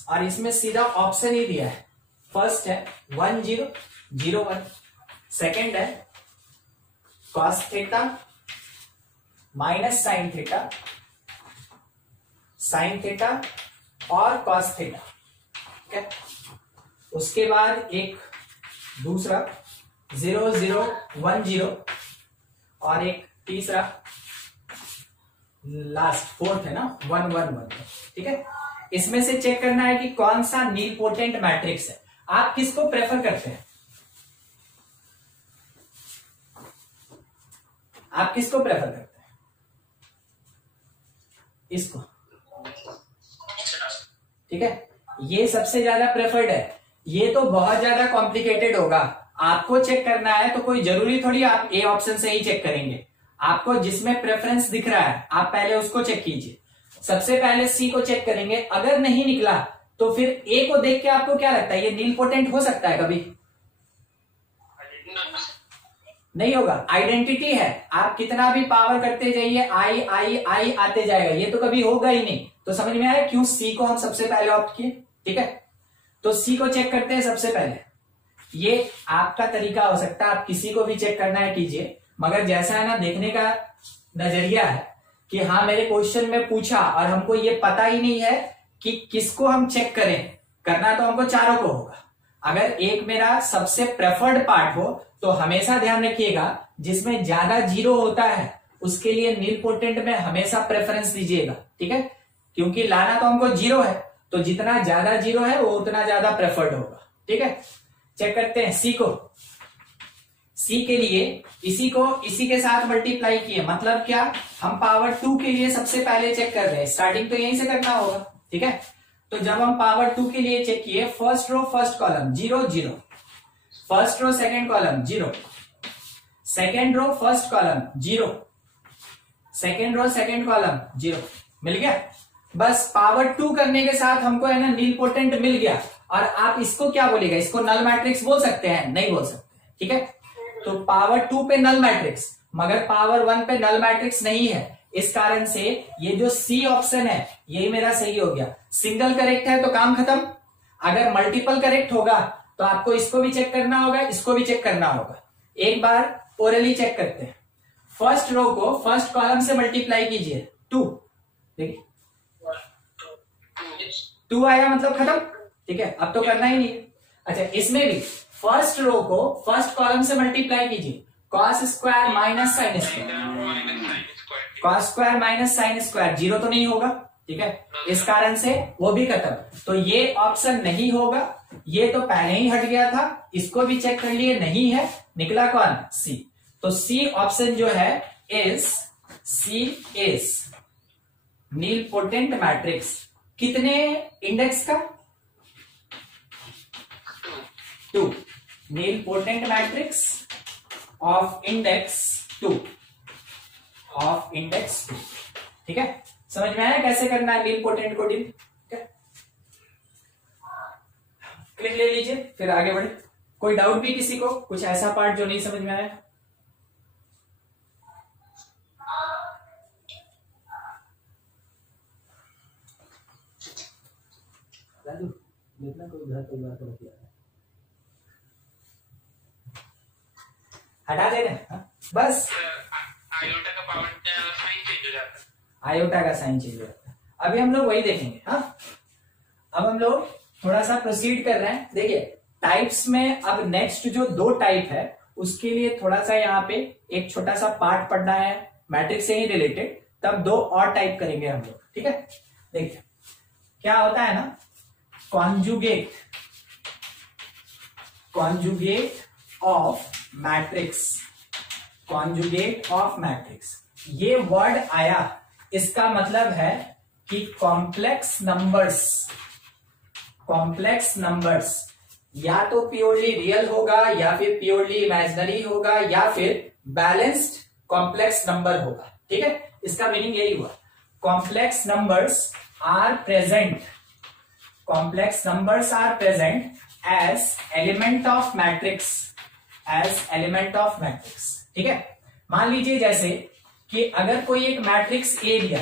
और इसमें सीधा ऑप्शन ही दिया है। फर्स्ट है 1 0 0 1, सेकेंड है cos theta minus sine theta और cos थीटा। ठीक है, उसके बाद एक दूसरा 0 0 1 0 और एक तीसरा लास्ट फोर्थ है ना 1 1 1। ठीक है, इसमें से चेक करना है कि कौन सा नीलपोटेंट मैट्रिक्स है। आप किसको प्रेफर करते हैं? आप किसको प्रेफर करते हैं? इसको। ठीक है, ये सबसे ज्यादा प्रेफर्ड है। ये तो बहुत ज्यादा कॉम्प्लिकेटेड होगा, आपको चेक करना है तो कोई जरूरी थोड़ी आप ए ऑप्शन से ही चेक करेंगे। आपको जिसमें प्रेफरेंस दिख रहा है आप पहले उसको चेक कीजिए। सबसे पहले सी को चेक करेंगे, अगर नहीं निकला तो फिर ए को देख के आपको क्या लगता है ये नीलपोटेंट हो सकता है? कभी नहीं होगा। आइडेंटिटी है, आप कितना भी पावर करते जाइए आई आई आई आते जाएगा, ये तो कभी होगा ही नहीं। तो समझ में आया क्यों सी को हम सबसे पहले ऑप्ट किए। ठीक है, तो सी को चेक करते हैं सबसे पहले। ये आपका तरीका हो सकता है, आप किसी को भी चेक करना है कीजिए, मगर जैसा है ना देखने का नजरिया है कि हाँ मेरे क्वेश्चन में पूछा और हमको ये पता ही नहीं है कि किसको हम चेक करें। करना तो हमको चारों को होगा। अगर एक मेरा सबसे प्रेफर्ड पार्ट हो तो हमेशा ध्यान रखिएगा जिसमें ज्यादा 0 होता है उसके लिए नीलपोटेंट में हमेशा प्रेफरेंस दीजिएगा। ठीक है, क्योंकि लाना तो हमको 0 है, तो जितना ज्यादा 0 है वो उतना ज्यादा प्रेफर्ड होगा। ठीक है, चेक करते हैं सी को। सी के लिए इसी के साथ मल्टीप्लाई किए, मतलब क्या, हम पावर 2 के लिए सबसे पहले चेक कर रहे हैं। स्टार्टिंग तो यहीं से करना होगा। ठीक है, तो जब हम पावर 2 के लिए चेक किए, first row first column 0 0, first row second column 0, second row first column 0, second row second column 0, मिल गया। बस पावर 2 करने के साथ हमको है ना नीलपोटेंट मिल गया। और आप इसको क्या बोलेगा, इसको नल मैट्रिक्स बोल सकते हैं? नहीं बोल सकते। ठीक है, तो पावर 2 पे नल मैट्रिक्स, मगर पावर 1 पे नल मैट्रिक्स नहीं है। इस कारण से ये जो सी ऑप्शन है यही मेरा सही हो गया। सिंगल करेक्ट है तो काम खत्म। अगर मल्टीपल करेक्ट होगा तो आपको इसको भी चेक करना होगा, इसको भी चेक करना होगा। एक बार ओरली चेक करते हैं। फर्स्ट रो को फर्स्ट कॉलम से मल्टीप्लाई कीजिए 2, देखिए 2 आया मतलब खत्म। ठीक है, अब तो करना ही नहीं है। अच्छा, इसमें भी फर्स्ट रो को फर्स्ट कॉलम से मल्टीप्लाई कीजिए, cos square minus sine square, cos square minus sine square 0 तो नहीं होगा। ठीक है, इस कारण से वो भी खत्म। तो ये ऑप्शन नहीं होगा, ये तो पहले ही हट गया था। इसको भी चेक कर लिए, नहीं है, निकला कौन, सी। तो सी ऑप्शन जो है सी इज नीलपोटेंट मैट्रिक्स। कितने इंडेक्स का? 2, नीलपोटेंट मैट्रिक्स ऑफ इंडेक्स 2, ठीक है, समझ में आया कैसे करना है नीलपोटेंट को डील? ठीक है, क्लिक ले लीजिए, फिर आगे बढ़े। कोई डाउट भी किसी को, कुछ ऐसा पार्ट जो नहीं समझ में आया? देखना कोई घर कोई बात होती है, हटा दे रहे बस। आयोटा का पावर साइन चेंज हो जाता है, आयोटा का साइन चेंज हो जाता है। अभी हम लोग वही देखेंगे। हाँ, अब हम लोग थोड़ा सा प्रोसीड कर रहे हैं। देखिए टाइप्स में अब नेक्स्ट जो 2 टाइप है उसके लिए थोड़ा सा यहाँ पे एक छोटा सा पार्ट पढ़ना है मैट्रिक्स से ही रिलेटेड, तब दो और टाइप करेंगे हम लोग, ठीक है। देखिए क्या होता है ना, conjugate of matrix, conjugate of matrix, ये वर्ड आया, इसका मतलब है कि कॉम्प्लेक्स नंबर्स या तो प्योरली रियल होगा या फिर प्योरली इमेजिनरी होगा या फिर बैलेंस्ड कॉम्प्लेक्स नंबर होगा, ठीक है। इसका मीनिंग यही हुआ, complex numbers are present as element of matrix, ठीक है। मान लीजिए जैसे कि अगर कोई एक मैट्रिक्स ए दिया,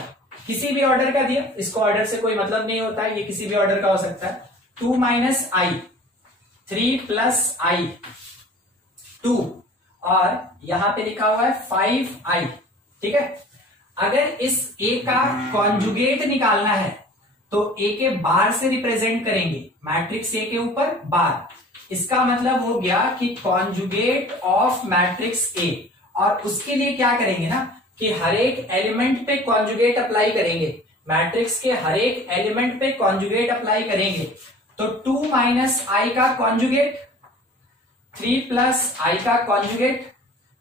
किसी भी ऑर्डर का दिया, इसको ऑर्डर से कोई मतलब नहीं होता है, ये किसी भी ऑर्डर का हो सकता है, 2 - i, 3 + i, 2, और यहां पे लिखा हुआ है 5i, ठीक है। अगर इस a का कॉन्जुगेट निकालना है तो a के बार से रिप्रेजेंट करेंगे, मैट्रिक्स a के ऊपर बार, इसका मतलब हो गया कि कॉन्जुगेट ऑफ मैट्रिक्स a, और उसके लिए क्या करेंगे ना कि हर एक एलिमेंट पे कॉन्जुगेट अप्लाई करेंगे, मैट्रिक्स के हर एक एलिमेंट पे कॉन्जुगेट अप्लाई करेंगे। तो 2 - i का कॉन्जुगेट, 3 + i का कॉन्जुगेट,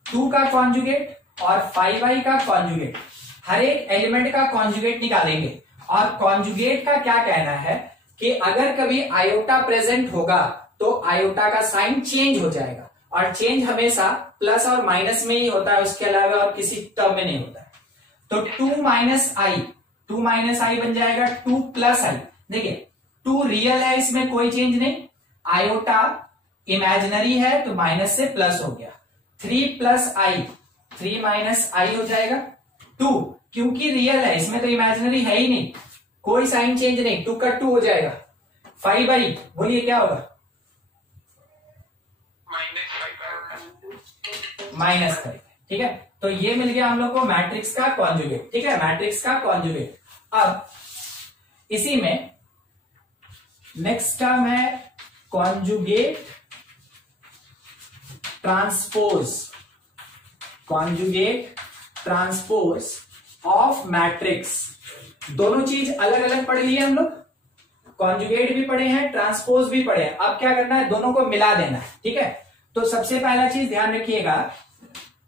2 का कॉन्जुगेट और 5i का कॉन्जुगेट, हर एक एलिमेंट का कॉन्जुगेट निकालेंगे। और कॉन्जुगेट का क्या कहना है कि अगर कभी आयोटा प्रेजेंट होगा तो आयोटा का साइन चेंज हो जाएगा, और चेंज हमेशा प्लस और माइनस में ही होता है, उसके अलावा और किसी टर्म में नहीं होता है। तो 2 - i बन जाएगा 2 + i। देखिए 2 रियल है, इसमें कोई चेंज नहीं, आयोटा इमेजिनरी है तो माइनस से प्लस हो गया, 3 + i, 3 - i हो जाएगा 2, क्योंकि रियल है, इसमें तो इमेजिनरी है ही नहीं, कोई साइन चेंज नहीं, 2 का 2 हो जाएगा। 5i, बोलिए क्या होगा, -5, ठीक है। तो ये मिल गया हम लोग को मैट्रिक्स का कॉन्जुगेट, ठीक है, मैट्रिक्स का कॉन्जुगेट। अब इसी में नेक्स्ट टर्म है कॉन्जुगेट ट्रांसपोज ऑफ मैट्रिक्स। दोनों चीज अलग अलग पढ़ ली है हम लोग, कॉन्जुगेट भी पढ़े हैं, ट्रांसपोज भी पढ़े हैं। अब क्या करना है, दोनों को मिला देना है, ठीक है। तो सबसे पहला चीज ध्यान रखिएगा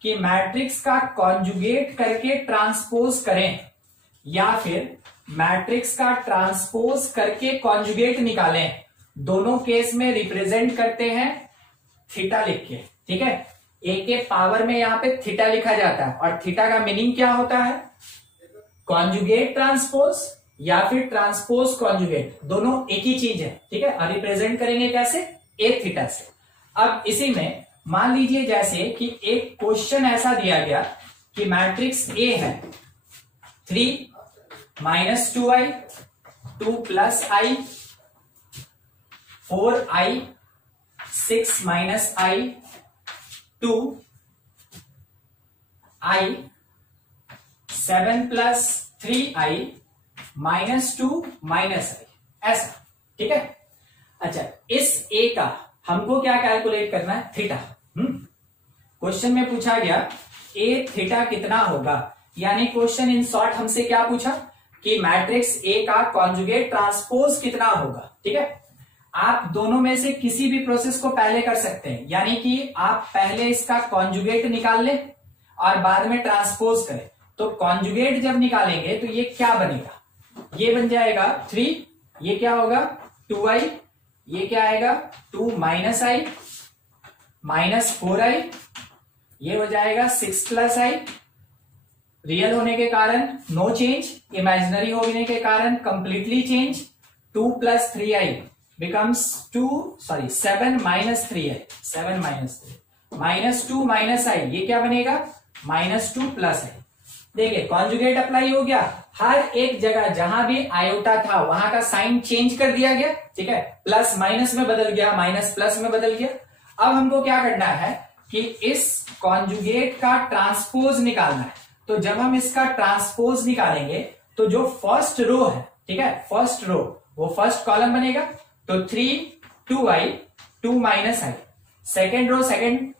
कि मैट्रिक्स का कॉन्जुगेट करके ट्रांसपोज करें या फिर मैट्रिक्स का ट्रांसपोज करके कॉन्जुगेट निकालें, दोनों केस में रिप्रेजेंट करते हैं थीटा लिख के, ठीक है। ए के पावर में यहां पे थीटा लिखा जाता है, और थीटा का मीनिंग क्या होता है, कॉन्जुगेट ट्रांसपोज या फिर ट्रांसपोज कॉन्जुगेट, दोनों एक ही चीज है, ठीक है। और रिप्रेजेंट करेंगे कैसे, ए थीटा से। अब इसी में मान लीजिए जैसे कि एक क्वेश्चन ऐसा दिया गया कि मैट्रिक्स ए है 3 - 2i, 2 + i, 4i, 6 - i, 2i, 7 + 3i, -2 - i, ऐसा, ठीक है। अच्छा, इस a का हमको क्या कैलकुलेट करना है, थीटा। क्वेश्चन में पूछा गया ए थीटा कितना होगा, यानी क्वेश्चन इन शॉर्ट हमसे क्या पूछा कि मैट्रिक्स ए का कॉन्जुगेट ट्रांसपोज कितना होगा, ठीक है। आप दोनों में से किसी भी प्रोसेस को पहले कर सकते हैं, यानी कि आप पहले इसका कॉन्जुगेट निकाल लें और बाद में ट्रांसपोज करें। तो कॉन्जुगेट जब निकालेंगे तो ये क्या बनेगा, ये बन जाएगा 3, ये क्या होगा 2i, ये क्या आएगा 2 - i, -4i, ये हो जाएगा 6 + i, रियल होने के कारण नो चेंज, इमेजिनरी होने के कारण completely change, 2 + 3i becomes 7 - 3i, 7 - 3, -2 - i, ये क्या बनेगा -2 + i। देखिए कॉन्जुगेट अप्लाई हो गया, हर एक जगह जहां भी आयोटा था वहां का साइन चेंज कर दिया गया, ठीक है, प्लस माइनस में बदल गया, माइनस प्लस में बदल गया। अब हमको क्या करना है कि इस कॉन्जुगेट का ट्रांसपोज निकालना है। तो जब हम इसका ट्रांसपोज निकालेंगे तो जो फर्स्ट रो है, ठीक है, फर्स्ट रो वो फर्स्ट कॉलम बनेगा, तो 3 2i 2 - i, second row second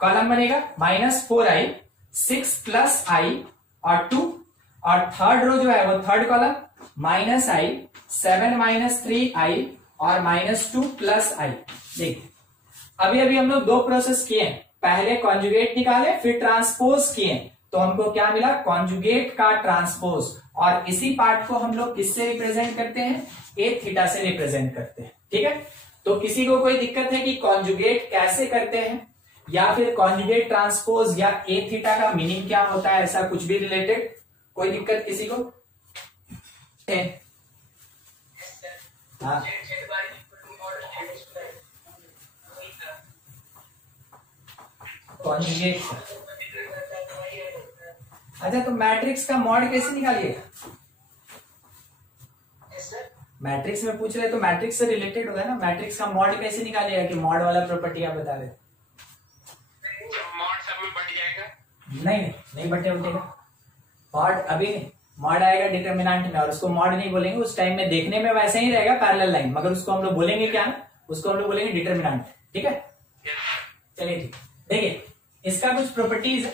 column बनेगा -4i, 6 प्लस आई और 2, और थर्ड रो जो है वो थर्ड कॉलम -i, 7 - 3i और -2 प्लस आई। देखिए अभी अभी हम लोग दो प्रोसेस किए हैं, पहले कॉन्जुगेट निकाले फिर ट्रांसपोज किए, तो हमको क्या मिला, कॉन्जुगेट का ट्रांसपोज। और इसी पार्ट को हम लोग किससे रिप्रेजेंट करते हैं, ए थीटा से रिप्रेजेंट करते हैं। ठीक है, तो किसी को कोई दिक्कत है कि कॉन्जुगेट कैसे करते हैं, या फिर कॉन्जुगेट ट्रांसपोज या ए थीटा का मीनिंग क्या होता है, ऐसा कुछ भी रिलेटेड कोई दिक्कत किसी को? हाँ कॉन्जुगेट, अच्छा तो मैट्रिक्स का मॉड कैसे निकालिएगा? मैट्रिक्स में पूछ रहे तो मैट्रिक्स से रिलेटेड होगा ना, मैट्रिक्स का मॉड कैसे निकालिएगा कि मॉड वाला प्रॉपर्टी आप बता रहे? मॉड सब में बढ़ जाएगा? नहीं बटेगा मॉड अभी नहीं, मॉड आएगा डिटरमिनेंट में, और उसको मॉड नहीं बोलेंगे, उस टाइम में देखने में वैसे ही रहेगा पैरेलल लाइन, मगर उसको हम लोग बोलेंगे क्या ना, उसको हम लोग बोलेंगे डिटरमिनेंट। ठीक है, चलिए ठीक, देखिए इसका कुछ प्रॉपर्टीज है,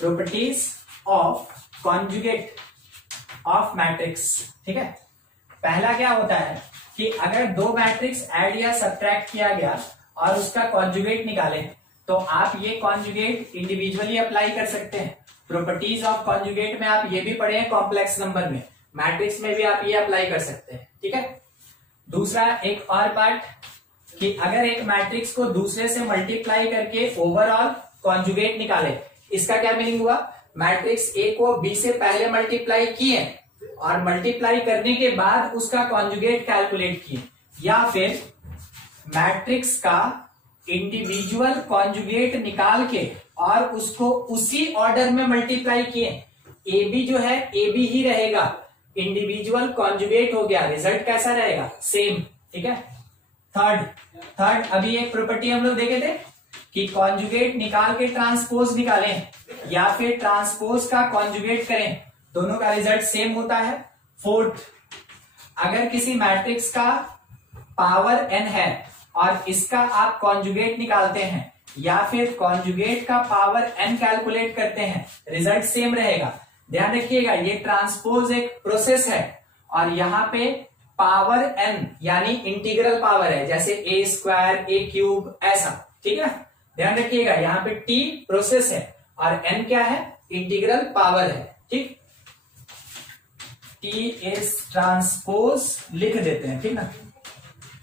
properties of conjugate of matrix. ठीक है, पहला क्या होता है कि अगर दो मैट्रिक्स ऐड या सब्ट्रैक्ट किया गया और उसका कॉन्जुगेट निकाले, तो आप ये कॉन्जुगेट इंडिविजुअली अप्लाई कर सकते हैं। प्रॉपर्टीज ऑफ कॉन्जुगेट में आप ये भी पढ़े हैं कॉम्प्लेक्स नंबर में, मैट्रिक्स में भी आप ये अप्लाई कर सकते हैं। ठीक है, दूसरा एक और पार्ट कि अगर एक मैट्रिक्स को दूसरे से मल्टीप्लाई करके ओवरऑल कॉन्जुगेट निकाले, इसका क्या मीनिंग हुआ, मैट्रिक्स ए को बी से पहले मल्टीप्लाई किए और मल्टीप्लाई करने के बाद उसका कॉन्जुगेट कैलकुलेट किए, या फिर मैट्रिक्स का इंडिविजुअल कॉन्जुगेट निकाल के और उसको उसी ऑर्डर में मल्टीप्लाई किए, ए बी जो है ए बी ही रहेगा, इंडिविजुअल कॉन्जुगेट हो गया, रिजल्ट कैसा रहेगा, सेम। ठीक है, थर्ड अभी एक प्रॉपर्टी हम लोग देखे थे कि कॉन्जुगेट निकाल के ट्रांसपोज निकालें या फिर ट्रांसपोज का कॉन्जुगेट करें, दोनों का रिजल्ट सेम होता है। फोर्थ, अगर किसी मैट्रिक्स का पावर n है और इसका आप कॉन्जुगेट निकालते हैं या फिर कॉन्जुगेट का पावर n कैलकुलेट करते हैं, रिजल्ट सेम रहेगा। ध्यान रखिएगा ये ट्रांसपोज एक प्रोसेस है और यहाँ पे पावर n यानी इंटीग्रल पावर है, जैसे a स्क्वायर a क्यूब ऐसा। ठीक है, ध्यान रखिएगा यहाँ पे t प्रोसेस है और n क्या है, इंटीग्रल पावर है। ठीक, t इज ट्रांसपोज लिख देते हैं, ठीक ना,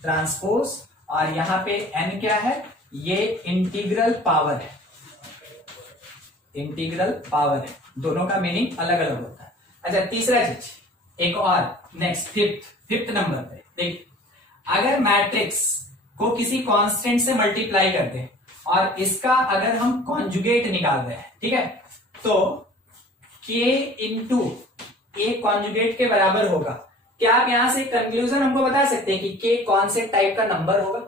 ट्रांसपोज, और यहाँ पे n क्या है, ये इंटीग्रल पावर है, इंटीग्रल पावर है, दोनों का मीनिंग अलग अलग होता है। अच्छा तीसरा चीज एक और, नेक्स्ट फिफ्थ नंबर पे देखिए, अगर मैट्रिक्स को किसी कांस्टेंट से मल्टीप्लाई करते हैं और इसका अगर हम कॉन्जुगेट निकाल रहे हैं, ठीक है, तो k इंटू ए कॉन्जुगेट के बराबर होगा। क्या आप यहां से कंक्लूजन हमको बता सकते हैं कि k कौन से टाइप का नंबर होगा,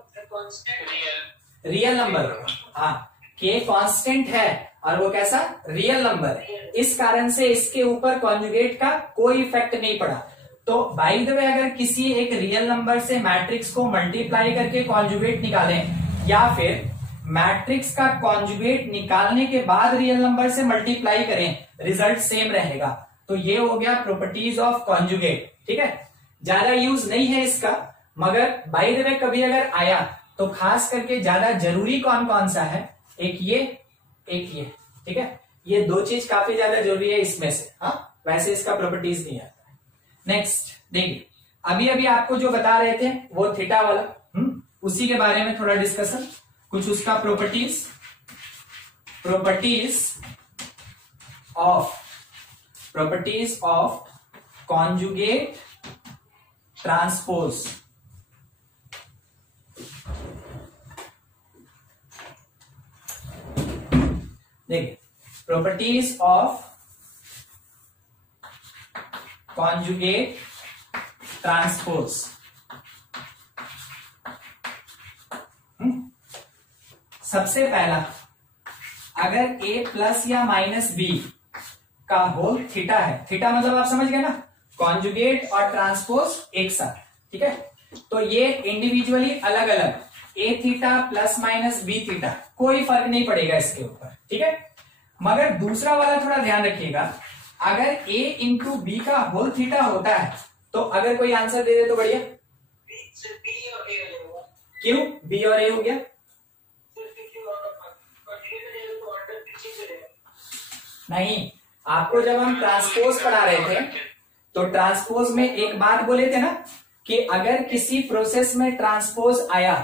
रियल नंबर होगा। हाँ, k कांस्टेंट है और वो कैसा, रियल नंबर है, इस कारण से इसके ऊपर कॉन्जुगेट का कोई इफेक्ट नहीं पड़ा। तो बाय द वे अगर किसी एक रियल नंबर से मैट्रिक्स को मल्टीप्लाई करके कॉन्जुगेट निकालें या फिर मैट्रिक्स का कॉन्जुगेट निकालने के बाद रियल नंबर से मल्टीप्लाई करें, रिजल्ट सेम रहेगा। तो ये हो गया प्रॉपर्टीज ऑफ कॉन्जुगेट। ठीक है, ज्यादा यूज नहीं है इसका, मगर बाय द वे कभी अगर आया तो खास करके ज्यादा जरूरी कौन कौन सा है, एक ये। ठीक है, ये दो चीज काफी ज्यादा जरूरी है इसमें से। हाँ, वैसे इसका प्रॉपर्टीज नहीं आता। नेक्स्ट देखिए, अभी आपको जो बता रहे थे वो थीटा वाला, उसी के बारे में थोड़ा डिस्कशन, कुछ उसका प्रॉपर्टीज ऑफ कॉन्जुगेट ट्रांसपोज। देखिए, प्रॉपर्टीज ऑफ कॉन्जुगेट ट्रांसपोज। सबसे पहला, अगर a प्लस या माइनस b का होल थीटा है, थीटा मतलब आप समझ गए ना, कॉन्जुगेट और ट्रांसपोज एक साथ। ठीक है, तो ये इंडिविजुअली अलग अलग A theta plus minus B theta, कोई फर्क नहीं पड़ेगा इसके ऊपर, ठीक है। मगर दूसरा वाला थोड़ा ध्यान रखिएगा, अगर ए इंटू बी का होल थीटा होता है तो अगर कोई आंसर दे दे तो बढ़िया। क्यों बी और ए हो गया? नहीं, आपको जब हम ट्रांसपोज पढ़ा रहे थे तो ट्रांसपोज में एक बात बोले थे ना कि अगर किसी प्रोसेस में ट्रांसपोज आया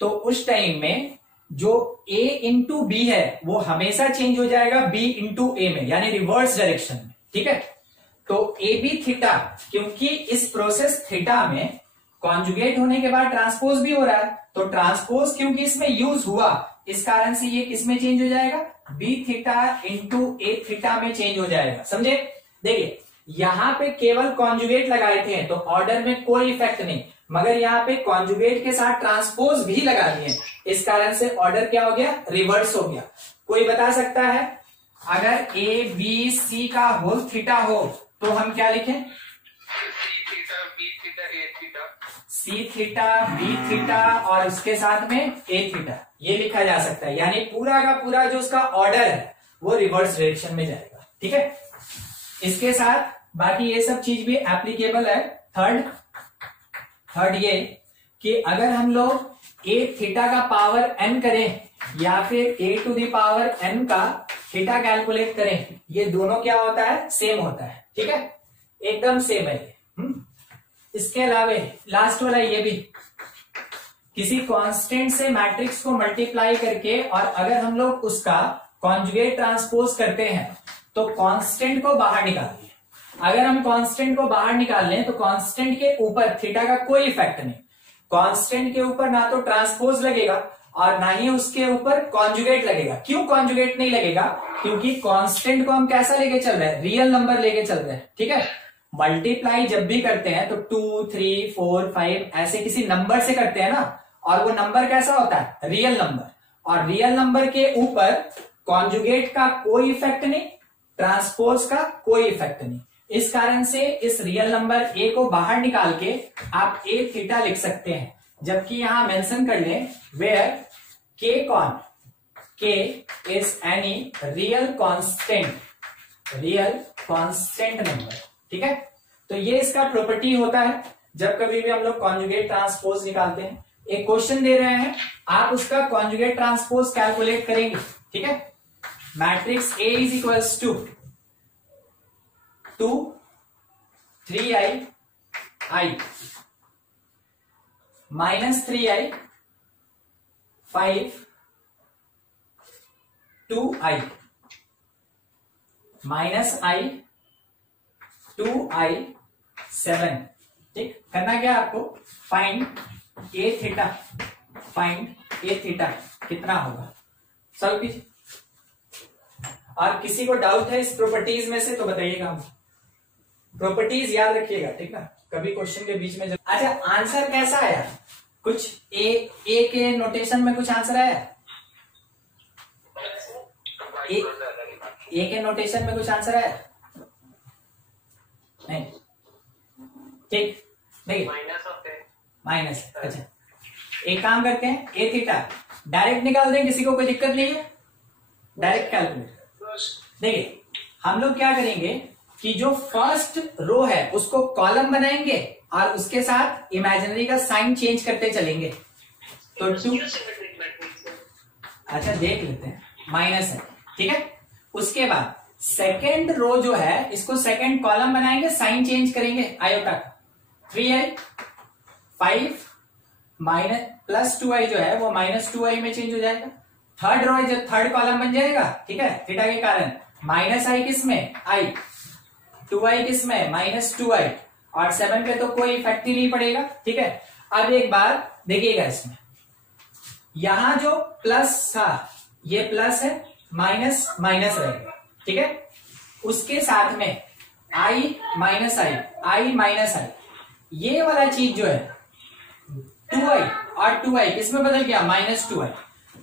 तो उस टाइम में जो a इंटू बी है वो हमेशा चेंज हो जाएगा b इंटू ए में, यानी रिवर्स डायरेक्शन में, ठीक है। तो ए बी थीटा, क्योंकि इस प्रोसेस थीटा में कॉन्जुगेट होने के बाद ट्रांसपोज भी हो रहा है, तो ट्रांसपोज क्योंकि इसमें यूज हुआ इस कारण से ये किस में चेंज हो जाएगा, बी थीटा इंटू ए थीटा में चेंज हो जाएगा, समझे। देखिए यहां पे केवल कॉन्जुगेट लगाए थे तो ऑर्डर में कोई इफेक्ट नहीं, मगर यहाँ पे कॉन्जुगेट के साथ ट्रांसपोज भी लगा दिए, इस कारण से ऑर्डर क्या हो गया, रिवर्स हो गया। कोई बता सकता है अगर ए बी सी का होल थीटा हो तो हम क्या लिखें? सी थीटा बी थीटा और उसके साथ में ए थीटा, ये लिखा जा सकता है, यानी पूरा का पूरा जो उसका ऑर्डर है वो रिवर्स डायरेक्शन में जाएगा, ठीक है। इसके साथ बाकी ये सब चीज भी एप्लीकेबल है। थर्ड ये कि अगर हम लोग ए थीटा का पावर n करें या फिर ए टू द पावर n का थीटा कैलकुलेट करें, ये दोनों क्या होता है, सेम होता है, ठीक है, एकदम सेम है। इसके अलावा लास्ट वाला ये भी, किसी कांस्टेंट से मैट्रिक्स को मल्टीप्लाई करके और अगर हम लोग उसका कॉन्जुगेट ट्रांसपोज करते हैं तो कांस्टेंट को बाहर निकाल दिए। अगर हम कांस्टेंट को बाहर निकाल लें तो कांस्टेंट के ऊपर थीटा का कोई इफेक्ट नहीं, कांस्टेंट के ऊपर ना तो ट्रांसपोज लगेगा और ना ही उसके ऊपर कॉन्जुगेट लगेगा। क्यों कॉन्जुगेट नहीं लगेगा? क्योंकि कांस्टेंट को हम कैसा लेके चल रहे हैं, रियल नंबर लेके चल रहे हैं, ठीक है। मल्टीप्लाई जब भी करते हैं तो 2, 3, 4, 5 ऐसे किसी नंबर से करते हैं ना, और वो नंबर कैसा होता है, रियल नंबर, और रियल नंबर के ऊपर कॉन्जुगेट का कोई इफेक्ट नहीं, ट्रांसपोज का कोई इफेक्ट नहीं। इस कारण से इस रियल नंबर ए को बाहर निकाल के आप ए थीटा लिख सकते हैं, जबकि यहां मेंशन कर लें वेयर के कौन, के is any real constant number, ठीक है। तो ये इसका प्रॉपर्टी होता है जब कभी भी हम लोग कॉन्जुगेट ट्रांसपोज निकालते हैं। एक क्वेश्चन दे रहे हैं, आप उसका कॉन्जुगेट ट्रांसपोज कैलकुलेट करेंगे, ठीक है। Matrix A is equals to 2 3i minus 3i 5 2i minus i 2i 7, ठीक। करना क्या आपको, फाइंड ए थीटा कितना होगा, सॉल्व कीजिए। और किसी को डाउट है इस प्रॉपर्टीज में से तो बताइएगा, प्रॉपर्टीज याद रखिएगा, ठीक ना, कभी क्वेश्चन के बीच में अच्छा आंसर कैसा आया, कुछ ए के नोटेशन में कुछ आंसर आया, ए के नोटेशन में कुछ आंसर आया नहीं, ठीक, देखिए माइनस। अच्छा एक काम करते हैं, ए थीटा डायरेक्ट निकाल दें, किसी को कोई दिक्कत नहीं है, डायरेक्ट कैलकुलेट। देखिए हम लोग क्या करेंगे कि जो फर्स्ट रो है उसको कॉलम बनाएंगे और उसके साथ इमेजिनरी का साइन चेंज करते चलेंगे। तो 2, अच्छा देख लेते हैं, माइनस है, ठीक है। उसके बाद सेकेंड रो जो है इसको सेकेंड कॉलम बनाएंगे, साइन चेंज करेंगे आयोटा का, 3i 5 माइनस प्लस 2i जो है वो माइनस 2i में चेंज हो जाएगा। थर्ड रो जब थर्ड कॉलम बन जाएगा, ठीक है, थीटा के कारण माइनस i किस में, i 2i किस में, माइनस 2i, और 7 पे तो कोई इफेक्ट ही नहीं पड़ेगा, ठीक है। अब एक बार देखिएगा, इसमें यहां जो प्लस था ये प्लस है, माइनस माइनस रहेगा, ठीक है। उसके साथ में i minus i minus i, ये वाला चीज जो है 2i और 2i किसमें बदल गया, माइनस 2i।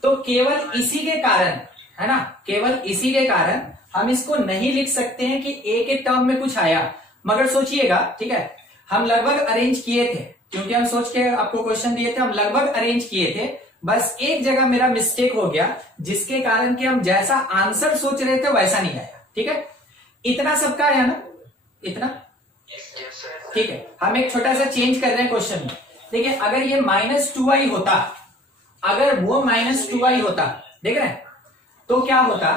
तो केवल इसी के कारण है ना, केवल इसी के कारण हम इसको नहीं लिख सकते हैं कि a के टर्म में कुछ आया, मगर सोचिएगा, ठीक है, हम लगभग अरेंज किए थे क्योंकि हम सोच के आपको क्वेश्चन दिए थे, हम लगभग अरेंज किए थे, बस एक जगह मेरा मिस्टेक हो गया जिसके कारण कि हम जैसा आंसर सोच रहे थे वैसा नहीं आया। ठीक है, इतना सबका आया ना, इतना ठीक है। हम एक छोटा सा चेंज कर रहे हैं क्वेश्चन में। देखिए अगर ये -2i होता, अगर वो -2i होता, देख रहे हैं, तो क्या होता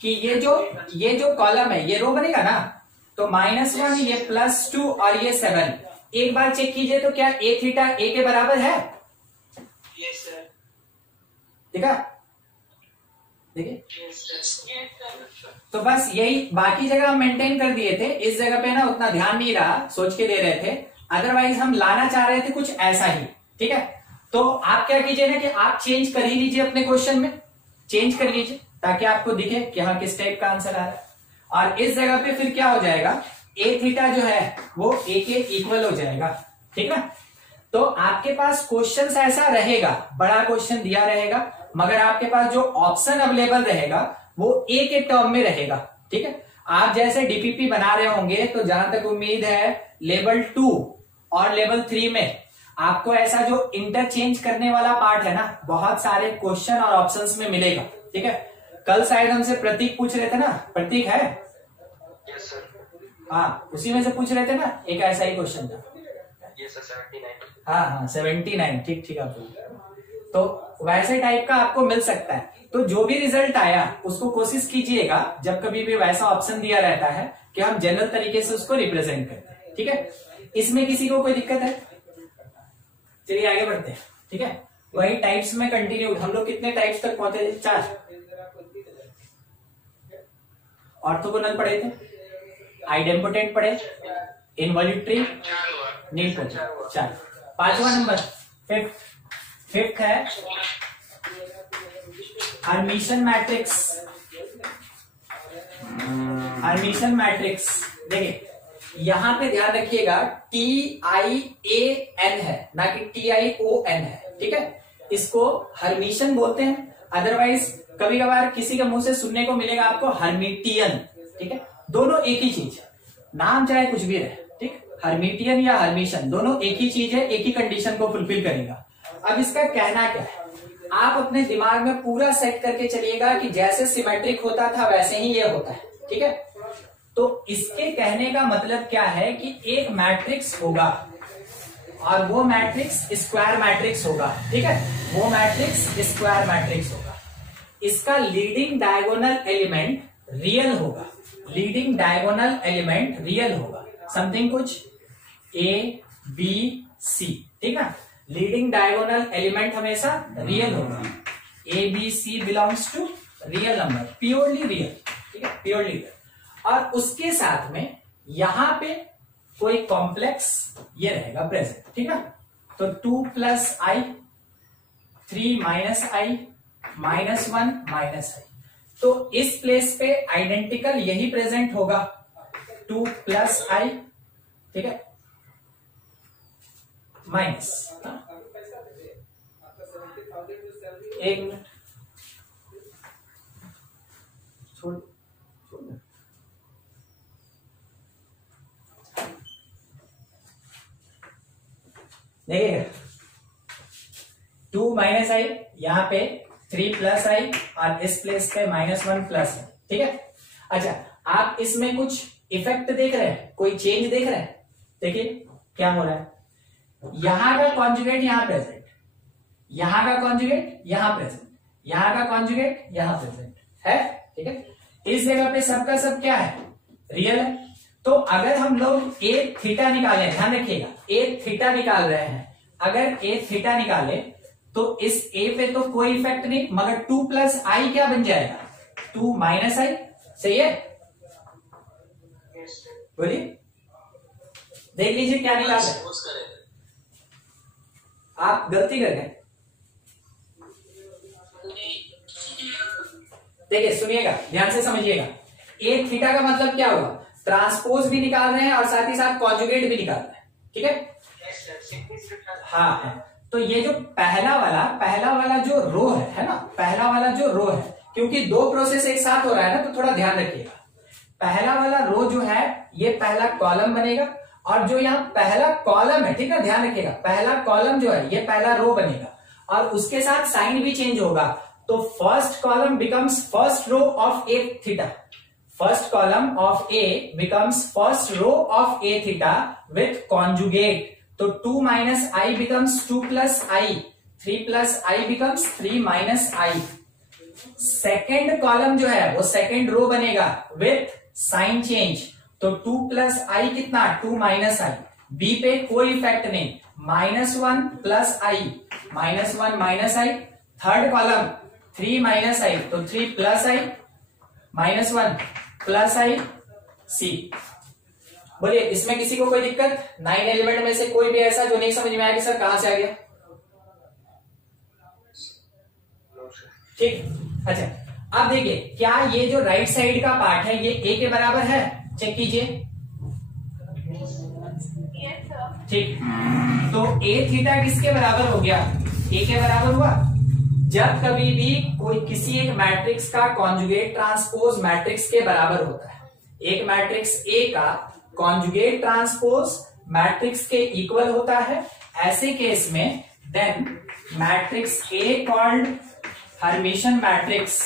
कि ये जो कॉलम है ये रो बनेगा ना, तो -1 ये +2 और ये 7, एक बार चेक कीजिए तो क्या a थीटा a के बराबर है? ठीक है, देखिए तो बस यही, बाकी जगह हम मेंटेन कर दिए थे, इस जगह पे ना उतना ध्यान नहीं रहा, सोच के दे रहे थे, अदरवाइज हम लाना चाह रहे थे कुछ ऐसा ही। ठीक है, तो आप क्या कीजिए ना कि आप चेंज कर ही लीजिए, अपने क्वेश्चन में चेंज कर लीजिए ताकि आपको दिखे कि हाँ किस टाइप का आंसर आ रहा है। और इस जगह पे फिर क्या हो जाएगा, ए थीटा जो है वो ए के इक्वल हो जाएगा। ठीक है, तो आपके पास क्वेश्चन ऐसा रहेगा, बड़ा क्वेश्चन दिया रहेगा, मगर आपके पास जो ऑप्शन अवेलेबल रहेगा वो ए के टर्म में रहेगा। ठीक है, आप जैसे डीपीपी बना रहे होंगे तो जहां तक उम्मीद है लेवल 2 और लेवल 3 में आपको ऐसा जो इंटरचेंज करने वाला पार्ट है ना, बहुत सारे क्वेश्चन और ऑप्शंस में मिलेगा। ठीक है, कल शायद हमसे प्रतीक पूछ रहे थे ना, प्रतीक है? Yes sir. हाँ, उसी में से पूछ रहे थे ना, एक ऐसा ही क्वेश्चन था। Yes sir, 79। हाँ 79, ठीक आप बोल। तो वैसे टाइप का आपको मिल सकता है। तो जो भी रिजल्ट आया उसको कोशिश कीजिएगा जब कभी भी वैसा ऑप्शन दिया रहता है कि हम जनरल तरीके से उसको रिप्रेजेंट करते हैं। ठीक है, इसमें किसी को कोई दिक्कत है? चलिए आगे बढ़ते हैं। ठीक है, वही टाइप्स में कंटिन्यू, हम लोग कितने टाइप्स तक पहुंचे? 4 ऑर्थोगोनल पढ़े थे, आइडेम्पोटेंट पढ़े, इनवॉल्यूटरी, नीलपोटेंट, 4। 5वां नंबर फिफ्थ है हर्मिशन मैट्रिक्स। हर्मिशन मैट्रिक्स देखिए यहां पे ध्यान रखिएगा, TIAN है ना कि TION है। ठीक है, इसको हर्मिशन बोलते हैं, अदरवाइज कभी कभार किसी के मुंह से सुनने को मिलेगा आपको हर्मिटियन। ठीक है, दोनों एक ही चीज है, नाम चाहे कुछ भी रहे। ठीक, हर्मिटियन या हर्मिशन दोनों एक ही चीज है, एक ही कंडीशन को फुलफिल करेगा। अब इसका कहना क्या है, आप अपने दिमाग में पूरा सेट करके चलिएगा कि जैसे सिमेट्रिक होता था वैसे ही ये होता है। ठीक है, तो इसके कहने का मतलब क्या है कि एक मैट्रिक्स होगा और वो मैट्रिक्स स्क्वायर मैट्रिक्स होगा। ठीक है, वो मैट्रिक्स स्क्वायर मैट्रिक्स होगा, इसका लीडिंग डायगोनल एलिमेंट रियल होगा, लीडिंग डायगोनल एलिमेंट रियल होगा, समथिंग कुछ ABC। ठीक है, लीडिंग डायगोनल एलिमेंट हमेशा रियल होगा, ABC belongs to real number, purely real. ठीक है, प्योरली रियल। और उसके साथ में यहां पे कोई कॉम्प्लेक्स ये रहेगा प्रेजेंट। ठीक है, तो 2 + i, 3 - i, -1 - i, तो इस प्लेस पे आइडेंटिकल यही प्रेजेंट होगा, 2 + i। ठीक है, माइनस, एक मिनट छोड़, देखिएगा 2 - i, यहाँ पे 3 + i और इस प्लेस पे -1 + i। ठीक है, अच्छा आप इसमें कुछ इफेक्ट देख रहे हैं, कोई चेंज देख रहे हैं? देखिए क्या हो रहा है, यहां का कॉन्जुगेट यहां प्रेजेंट, यहां का कॉन्जुगेट यहां प्रेजेंट, यहां का कॉन्जुगेट यहां प्रेजेंट है। ठीक है, इस जगह पे सबका सब क्या है, रियल है। तो अगर हम लोग ए थीटा निकालें, ध्यान रखिएगा ए थीटा निकाल रहे हैं, अगर ए थीटा निकाले तो इस ए पे तो कोई इफेक्ट नहीं, मगर 2 + i क्या बन जाएगा, 2 - i। सही है, बोलिए, देख लीजिए क्या निकाल रहे हैं। आप गलती कर गए, देखिए सुनिएगा, ध्यान से समझिएगा, ए थीटा का मतलब क्या होगा, ट्रांसपोज भी निकाल रहे हैं और साथ ही साथ कॉन्जुगेट भी निकाल रहे हैं। ठीक है, हाँ, तो ये जो पहला वाला जो रो है ना, पहला वाला जो रो है, क्योंकि 2 प्रोसेस एक साथ हो रहा है ना, तो थोड़ा ध्यान रखिएगा। पहला वाला रो जो है ये पहला कॉलम बनेगा और जो यहाँ पहला कॉलम है, ठीक है, ध्यान रखिएगा, पहला कॉलम जो है ये पहला रो बनेगा और उसके साथ साइन भी चेंज होगा। तो first column becomes first row of A theta, first column of A becomes first row of A theta with conjugate. तो 2 minus i becomes 2 plus i, 3 plus i becomes 3 minus i. Second column जो है वो सेकेंड रो बनेगा विथ साइन चेंज। तो 2 प्लस आई कितना, 2 माइनस आई। बी पे कोई इफेक्ट नहीं, -1 प्लस आई, -1 माइनस आई। थर्ड कॉलम 3 माइनस आई, तो 3 प्लस आई, -1 प्लस आई, सी। बोलिए इसमें किसी को कोई दिक्कत? 9 एलिमेंट में से कोई भी ऐसा जो नहीं समझ में आया कि सर कहां से आ गया? ठीक, अच्छा अब देखिए क्या ये जो राइट साइड का पार्ट है ये ए के बराबर है? चेक कीजिए। ठीक, तो ए थीटा किसके बराबर हो गया? ए के बराबर हुआ। जब कभी भी कोई किसी एक मैट्रिक्स का कॉन्जुगेट ट्रांसपोज मैट्रिक्स के बराबर होता है, एक मैट्रिक्स ए का कॉन्जुगेट ट्रांसपोज मैट्रिक्स के इक्वल होता है, ऐसे केस में then matrix A called Hermitian matrix,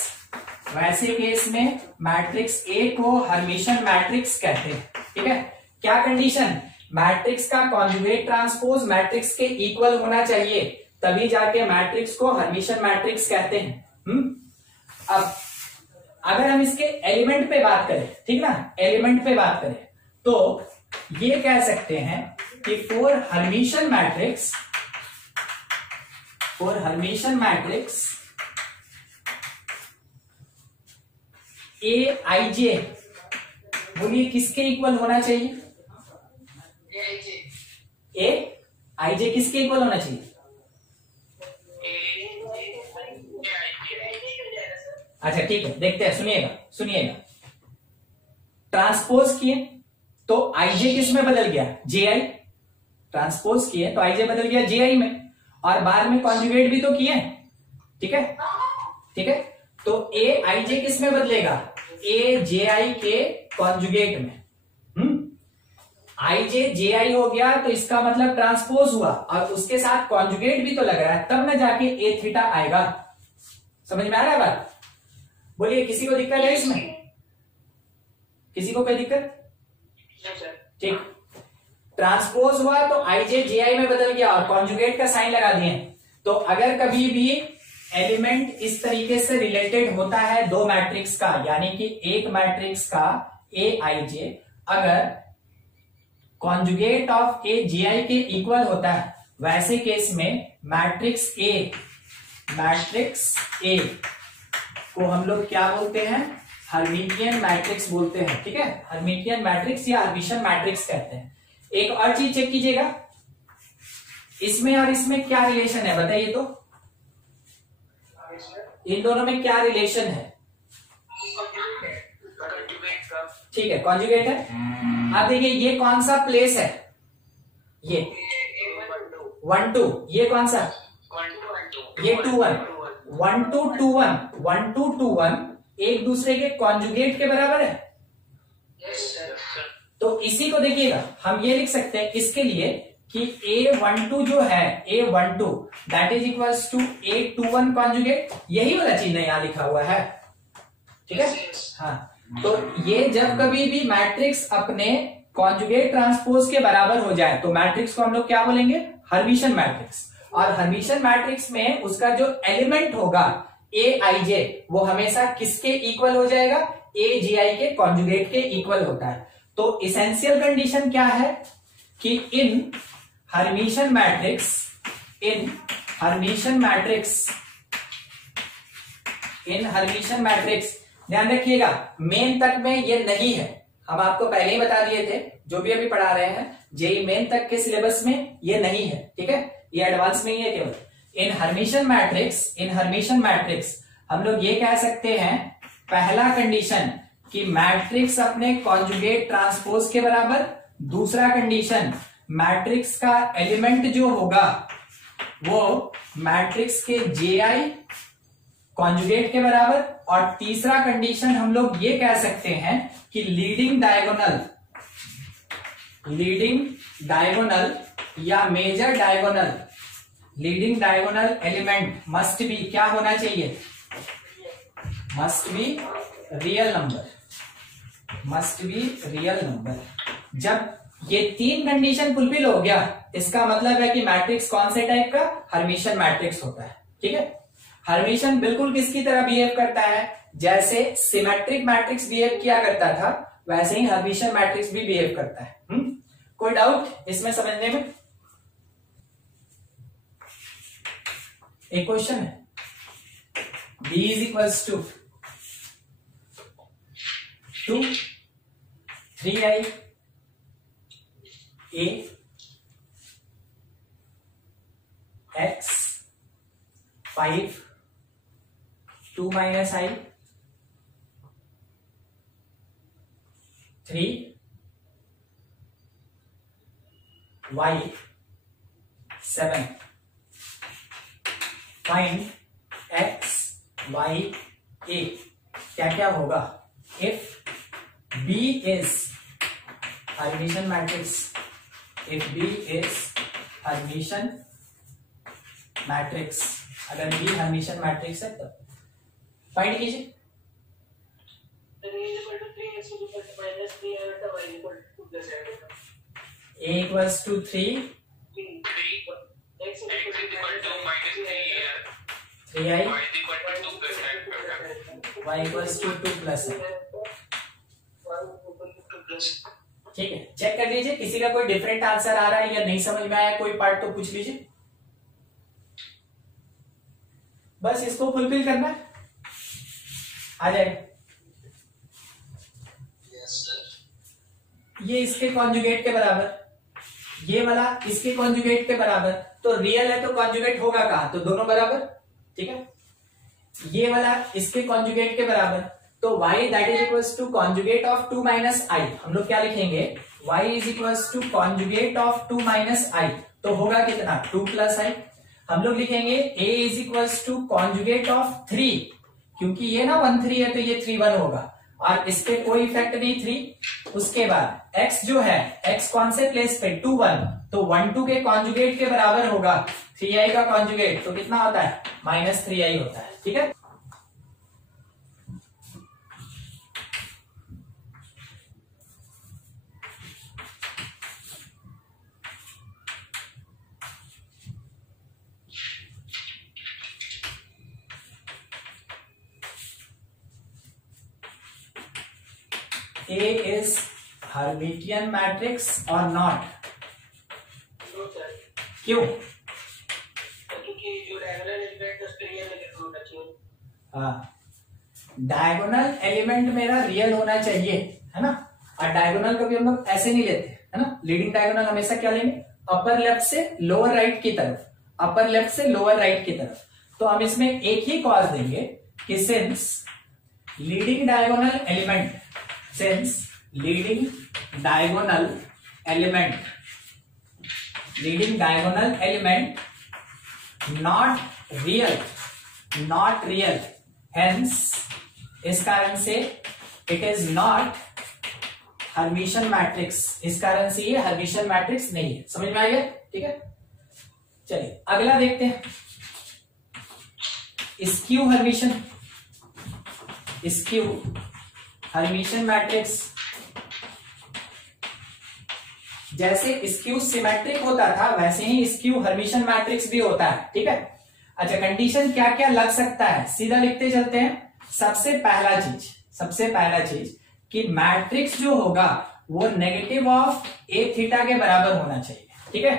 वैसे केस में मैट्रिक्स ए को हर्मिशन मैट्रिक्स कहते हैं। ठीक है, क्या कंडीशन? मैट्रिक्स का कॉन्जुगेट ट्रांसपोज मैट्रिक्स के इक्वल होना चाहिए, तभी जाके मैट्रिक्स को हर्मिशन मैट्रिक्स कहते हैं। अब अगर हम इसके एलिमेंट पे बात करें, ठीक ना, एलिमेंट पे बात करें तो ये कह सकते हैं कि for Hermitian matrix, for Hermitian matrix A I J, बोलिए किसके इक्वल होना चाहिए? ए आई जे किसके इक्वल होना चाहिए? अच्छा ठीक है, देखते हैं, सुनिएगा सुनिएगा। ट्रांसपोज किए तो आई जे किस में बदल गया? जे आई। ट्रांसपोज किए तो आई जे बदल गया जे आई में, और बाद में कॉन्जुगेट भी तो किए। ठीक है, ठीक है, तो ए आई जे किस में बदलेगा? ए जे आई के कॉन्जुगेट में। आई जे जे आई हो गया तो इसका मतलब ट्रांसपोज हुआ और उसके साथ कॉन्जुगेट भी तो लग रहा है, तब ना जाके ए थीटा आएगा। समझ में आ रहा है बात? बोलिए किसी को दिक्कत है इसमें? किसी को कोई दिक्कत? ठीक, ट्रांसपोज हुआ तो आई जे जे आई में बदल गया और कॉन्जुगेट का साइन लगा दिए। तो अगर कभी भी एलिमेंट इस तरीके से रिलेटेड होता है दो मैट्रिक्स का, यानी कि एक मैट्रिक्स का ए आई जे अगर कॉन्जुगेट ऑफ ए जे आई के इक्वल होता है, वैसे केस में मैट्रिक्स ए को हम लोग क्या बोलते हैं? हर्मिटियन मैट्रिक्स बोलते हैं। ठीक है, हर्मिटियन मैट्रिक्स या हर्मिशन मैट्रिक्स कहते हैं। एक और चीज चेक कीजिएगा, इसमें और इसमें क्या रिलेशन है बताइए तो? इन दोनों में क्या रिलेशन है? ठीक है, कॉन्जुगेट है। अब देखिए ये कौन सा प्लेस है? ये 1 2, ये कौन सा? ये 2 1, 1 2 2 1, 1 2 2 1 एक दूसरे के कॉन्जुगेट के बराबर है। तो इसी को देखिएगा, हम ये लिख सकते हैं इसके लिए कि A12 जो है, A12 that is equals to A21 conjugate. यही वाला चीज यहां लिखा हुआ है। ठीक है, हाँ, तो ये जब कभी भी मैट्रिक्स अपने कॉन्जुगेट ट्रांसपोज के बराबर हो जाए तो मैट्रिक्स को हम लोग क्या बोलेंगे? Hermitian matrix. और हर्मिशन मैट्रिक्स में उसका जो एलिमेंट होगा ए आई जे, वो हमेशा किसके इक्वल हो जाएगा? ए जे आई के कॉन्जुगेट के इक्वल होता है। तो इसेंशियल कंडीशन क्या है कि इन हर्मिशन मैट्रिक्स, इन हर्मिशन मैट्रिक्स ध्यान रखिएगा, मेन तक में ये नहीं है। हम आपको पहले ही बता दिए थे, जो भी अभी पढ़ा रहे हैं जेई मेन तक के सिलेबस में ये नहीं है। ठीक है, ये एडवांस में ही है केवल। इन हर्मिशन मैट्रिक्स हम लोग ये कह सकते हैं, पहला कंडीशन कि मैट्रिक्स अपने कॉन्जुगेट ट्रांसपोज के बराबर, दूसरा कंडीशन मैट्रिक्स का एलिमेंट जो होगा वो मैट्रिक्स के जे आई कॉन्जुगेट के बराबर, और तीसरा कंडीशन हम लोग ये कह सकते हैं कि लीडिंग डायगोनल लीडिंग डायगोनल या major diagonal, leading diagonal element must be क्या होना चाहिए, must be real number, must be real number. जब ये तीन कंडीशन फुलफिल हो गया, इसका मतलब है कि मैट्रिक्स कौन से टाइप का, हर्मिशन मैट्रिक्स होता है। ठीक है, हर्मिशन बिल्कुल किसकी तरह बिहेव करता है, जैसे सिमेट्रिक मैट्रिक्स बिहेव किया करता था वैसे ही हर्मिशन मैट्रिक्स भी बिहेव करता है। कोई डाउट इसमें समझने में? एक क्वेश्चन है, B is equals to 2 3i a x 5 2 minus I 3 y 7। Find x y a क्या क्या होगा if B is Hermitian matrix, if B is Hermitian matrix, अगर B हर्मिशन मैट्रिक्स है तब फाइंड कीजिए। A equals to 3 3i y equals to 2 plus है। ठीक है, चेक कर लीजिए किसी का कोई डिफरेंट आंसर आ रहा है या नहीं समझ में आया, कोई पार्ट तो पूछ लीजिए। बस इसको फुलफिल करना है, आ जाएगा। ये इसके कॉन्जुगेट के बराबर, ये वाला इसके कॉन्जुगेट के बराबर, तो रियल है तो कॉन्जुगेट होगा कहां, तो दोनों बराबर। ठीक है, ये वाला इसके कॉन्जुगेट के बराबर, तो y that is equals to conjugate of 2 minus i, हम लोग क्या लिखेंगे, y is equals to conjugate of 2 minus i, तो होगा कितना 2 प्लस i। हम लोग लिखेंगे a is equals to conjugate of 3, क्योंकि ये ना 1 3 है तो ये 3 1 होगा और इस पे कोई इफेक्ट नहीं 3। उसके बाद x जो है, x कौन से प्लेस पे 2 1, तो 1 2 के कॉन्जुगेट के बराबर होगा 3i का कॉन्जुगेट, तो कितना होता है -3i होता है। ठीक है, A is Hermitian matrix or not? क्यों? डायगोनल एलिमेंट मेरा रियल होना चाहिए, है ना। और डायगोनल कभी हम लोग ऐसे नहीं लेते, है ना। लीडिंग डायगोनल हमेशा क्या लेंगे, अपर लेफ्ट से लोअर राइट की तरफ, अपर लेफ्ट से लोअर राइट की तरफ। तो हम इसमें एक ही कॉज देंगे कि since leading diagonal element, since leading diagonal element not real, hence इस कारण से it is not Hermitian matrix, इस कारण से ये हर्मिशन मैट्रिक्स नहीं है। समझ में आ गया? ठीक है, चलिए अगला देखते हैं, skew Hermitian. Skew Hermitian matrix, जैसे स्क्यू सिमेट्रिक होता था वैसे ही स्क्यू हर्मिशन मैट्रिक्स भी होता है। ठीक है, अच्छा कंडीशन क्या क्या लग सकता है, सीधा लिखते चलते हैं। सबसे पहला चीज कि मैट्रिक्स जो होगा वो नेगेटिव ऑफ ए थीटा के बराबर होना चाहिए। ठीक है,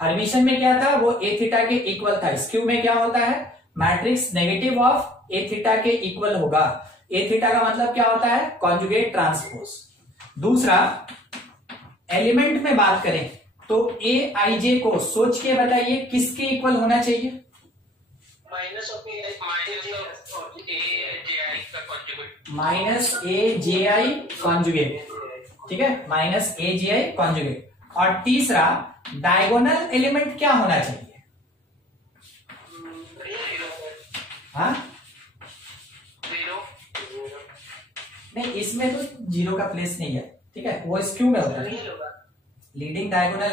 हर्मिशन में क्या था, वो ए थीटा के इक्वल था। स्क्यू में क्या होता है, matrix negative of A theta के इक्वल होगा। ए थीटा का मतलब क्या होता है, कॉन्जुगेट ट्रांसपोज। दूसरा, एलिमेंट में बात करें तो ए आई जे को सोच के बताइए किसके इक्वल होना चाहिए, माइनस ए जे आई कॉन्जुगेट। ठीक है, माइनस ए जे आई कॉन्जुगेट। और तीसरा, डायगोनल एलिमेंट क्या होना चाहिए, हाँ नहीं, इसमें तो जीरो का प्लेस नहीं है। ठीक है, वो स्क्यू में होता है। Leading diagonal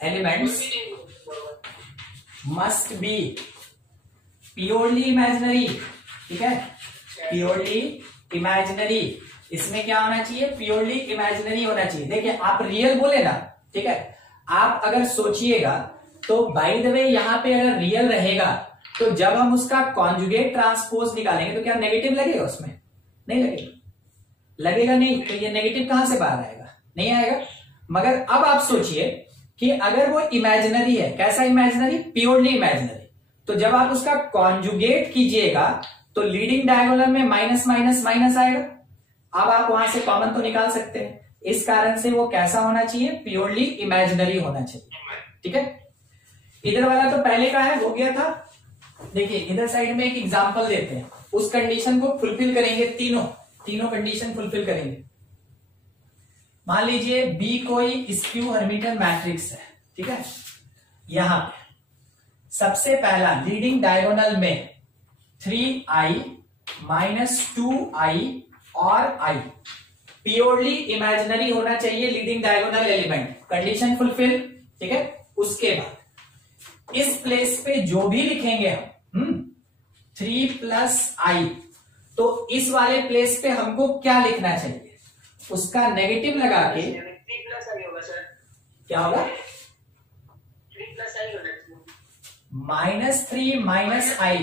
elements must be purely imaginary. ठीक है, प्योरली इमेजिनरी। इसमें क्या होना चाहिए? प्योरली इमेजिनरी होना चाहिए। देखिए आप रियल बोले ना, ठीक है, आप अगर सोचिएगा तो बाय द वे यहां पे अगर रियल रहेगा तो जब हम उसका कॉन्जुगेट ट्रांसपोज निकालेंगे तो क्या नेगेटिव लगेगा? उसमें नहीं लगेगा, लगेगा नहीं, तो ये नेगेटिव कहां से बाहर आएगा? नहीं आएगा। मगर अब आप सोचिए कि अगर वो इमेजिनरी है, कैसा इमेजिनरी? प्योरली इमेजिनरी, तो जब आप उसका कॉन्जुगेट कीजिएगा तो लीडिंग डायगोनल में माइनस माइनस माइनस आएगा। अब आप वहां से कॉमन तो निकाल सकते हैं, इस कारण से वो कैसा होना चाहिए? प्योरली इमेजिनरी होना चाहिए। ठीक है, इधर वाला तो पहले का है, हो गया था। देखिए इधर साइड में एक एग्जांपल देते हैं, उस कंडीशन को फुलफिल करेंगे, तीनों कंडीशन फुलफिल करेंगे। मान लीजिए बी कोई स्क्यू हर्मिटियन मैट्रिक्स है। ठीक है, यहां पे सबसे पहला लीडिंग डायगोनल में 3i - 2i और i प्योरली इमेजिनरी होना चाहिए leading diagonal element. Condition fulfil. ठीक है, उसके बाद इस प्लेस पे जो भी लिखेंगे हम 3 + i, तो इस वाले प्लेस पे हमको क्या लिखना चाहिए? उसका नेगेटिव लगा के 3 + i होगा सर। क्या होगा? 3 + i होगा, -3 - i,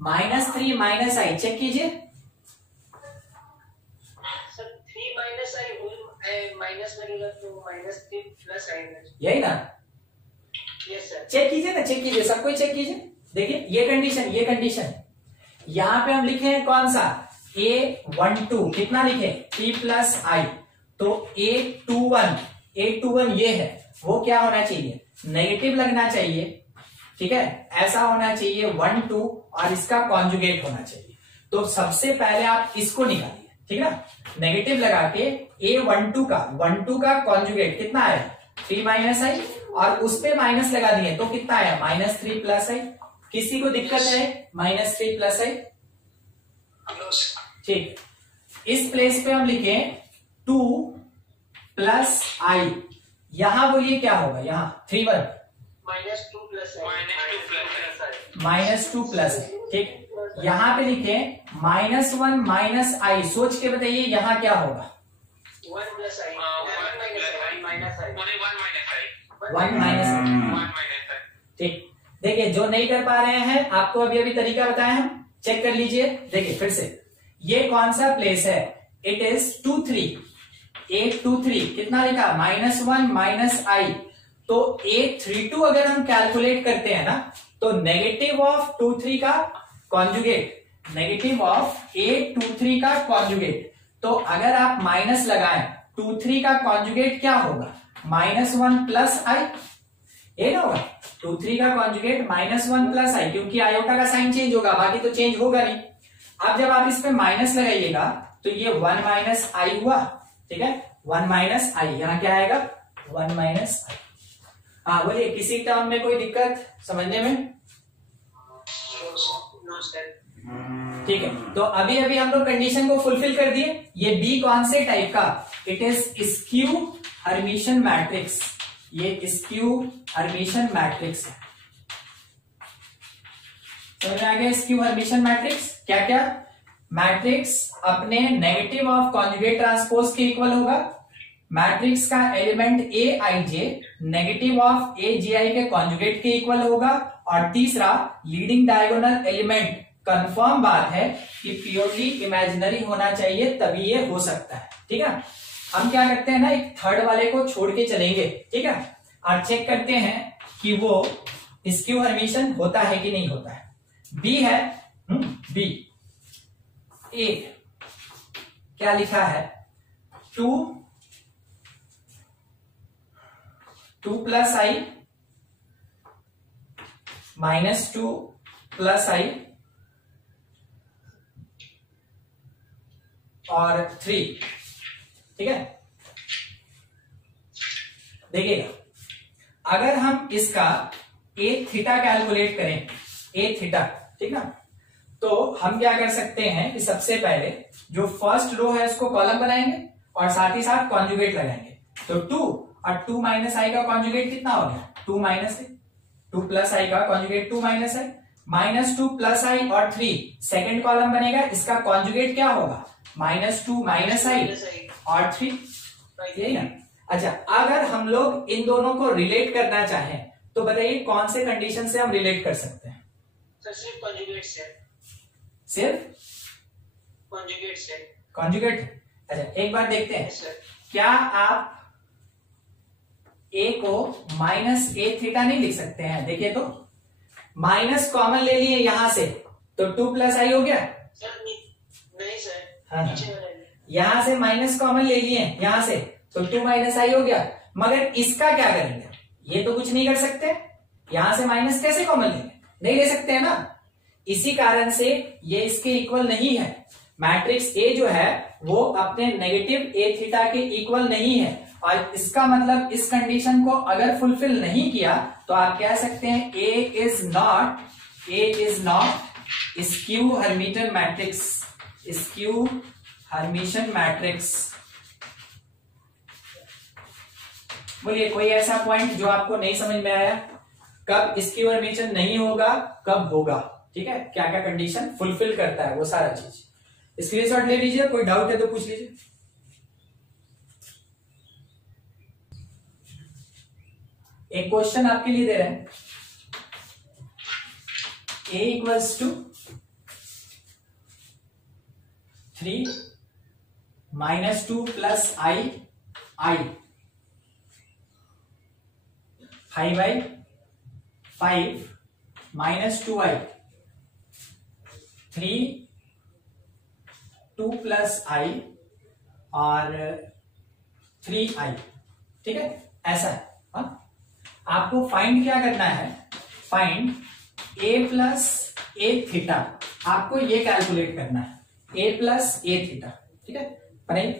-3 - i चेक कीजिए सर। 3 - i माइनस लगेगा तो -3 + i, यही ना? Yes sir. चेक कीजिए ना, चेक कीजिए, सबको चेक कीजिए। देखिए ये कंडीशन यहां पे हम लिखे हैं कौन सा? A12 कितना लिखे? 3 + i, तो A21 ये है, वो क्या होना चाहिए? नेगेटिव लगना चाहिए। ठीक है, ऐसा होना चाहिए 1 2 और इसका कॉन्जुगेट होना चाहिए। तो सबसे पहले आप इसको निकालिए। ठीक है ना, नेगेटिव लगा के A12 का कॉन्जुगेट कितना आया? 3 - i, और उस पे माइनस लगा दिए तो कितना आया? -3 + i। किसी को दिक्कत है? -3 + i। ठीक, इस प्लेस पे हम लिखे 2 + i, यहां बोलिए क्या होगा? यहां 3 1 -2 + i, -2 + i। ठीक, यहां पे लिखे -1 - i, सोच के बताइए यहां क्या होगा? 1 + i, 1 - i। ठीक, देखिए जो नहीं कर पा रहे हैं, आपको अभी तरीका बताया हम, चेक कर लीजिए। देखिए फिर से, ये कौन सा प्लेस है? इट इज 2 3, 8 2 3 कितना लिखा? -1 - i, तो 832 अगर हम कैलकुलेट करते हैं ना, तो नेगेटिव ऑफ 23 का कॉन्जुगेट, नेगेटिव ऑफ 823 का कॉन्जुगेट, तो अगर आप माइनस लगाएं 23 का कॉन्जुगेट क्या होगा? -1 + i, ये ना होगा 23 का कॉन्जुगेट -1 + i, क्योंकि आयोटा का साइन चेंज होगा, बाकी तो चेंज होगा नहीं। अब जब आप इस पे माइनस लगाइएगा तो ये 1 - i हुआ। ठीक है, 1 - i, यहां क्या आएगा? 1 - i। हाँ बोलिए, किसी टर्म में कोई दिक्कत समझने में? No sir. ठीक है, तो अभी हम लोग कंडीशन को फुलफिल कर दिए। ये बी कौन से टाइप का? It is skew Hermitian matrix. ये स्क्यू हर्मिटियन मैट्रिक्स है। समझ में आ गया? स्क्यू हर्मिटियन मैट्रिक्स क्या क्या? मैट्रिक्स अपने नेगेटिव ऑफ कॉन्जुगेट ट्रांसपोज के इक्वल होगा। मैट्रिक्स का element aij negative of aji के कॉन्जुगेट के इक्वल होगा। और तीसरा, लीडिंग डायगोनल एलिमेंट, कंफर्म बात है कि प्योरली इमेजिनरी होना चाहिए, तभी ये हो सकता है। ठीक है, हम क्या करते हैं ना, एक थर्ड वाले को छोड़ के चलेंगे। ठीक है, और चेक करते हैं कि वो स्क्यू हर्मिटियन होता है कि नहीं होता है। बी है, बी ए क्या लिखा है? 2 + i -2 + i और 3। ठीक है, देखिएगा अगर हम इसका ए थीटा कैलकुलेट करें, ए थीटा, ठीक ना, तो हम क्या कर सकते हैं कि सबसे पहले जो फर्स्ट रो है उसको कॉलम बनाएंगे और साथ ही साथ कॉन्जुगेट लगाएंगे। तो 2 और 2 माइनस आई का कॉन्जुगेट कितना हो गया, 2 माइनस आई, 2 प्लस आई का conjugate 2 minus I, -2 plus i और 3 सेकेंड कॉलम बनेगा, इसका कॉन्जुगेट क्या होगा, -2 माइनस आई और 3, यही ना। अच्छा, अगर हम लोग इन दोनों को रिलेट करना चाहें तो बताइए कौन से कंडीशन से हम रिलेट कर सकते हैं। सिर्फ कॉन्जुगेट से, सिर्फ कॉन्जुगेट से, कॉन्जुगेट। अच्छा, एक बार देखते हैं, क्या आप a को -a थीटा नहीं लिख सकते हैं। देखिए तो माइनस कॉमन ले लिए यहां से तो 2 प्लस आई हो गया सर। नहीं सर, हाँ, नीचे वाला है। यहां से माइनस कॉमन ले लिए यहां से तो 2 माइनस आई हो गया। मगर इसका क्या करेंगे, ये तो कुछ नहीं कर सकते, यहां से माइनस कैसे कॉमन लेंगे, नहीं ले सकते हैं ना। इसी कारण से ये इसके इक्वल नहीं है। मैट्रिक्स ए जो है वो अपने नेगेटिव ए थीटा के इक्वल नहीं है, और इसका मतलब इस कंडीशन को अगर फुलफिल नहीं किया तो आप कह सकते हैं A is not skew Hermitian matrix, skew Hermitian matrix. बोलिए कोई ऐसा पॉइंट जो आपको नहीं समझ में आया, कब स्क्यू हर्मिटियन नहीं होगा, कब होगा, ठीक है, क्या क्या कंडीशन फुलफिल करता है वो सारा चीज। स्क्रीनशॉट ले लीजिए, कोई डाउट है तो पूछ लीजिए। एक क्वेश्चन आपके लिए दे रहे हैं, a equals to 3 -2 plus i 5/5 -2i 3 2 plus i और 3i, ठीक है, ऐसा है। हाँ? आपको फाइंड क्या करना है, find a plus A theta, आपको ये कैलकुलेट करना है, a प्लस ए थीटा, ठीक है, पढ़ाइए।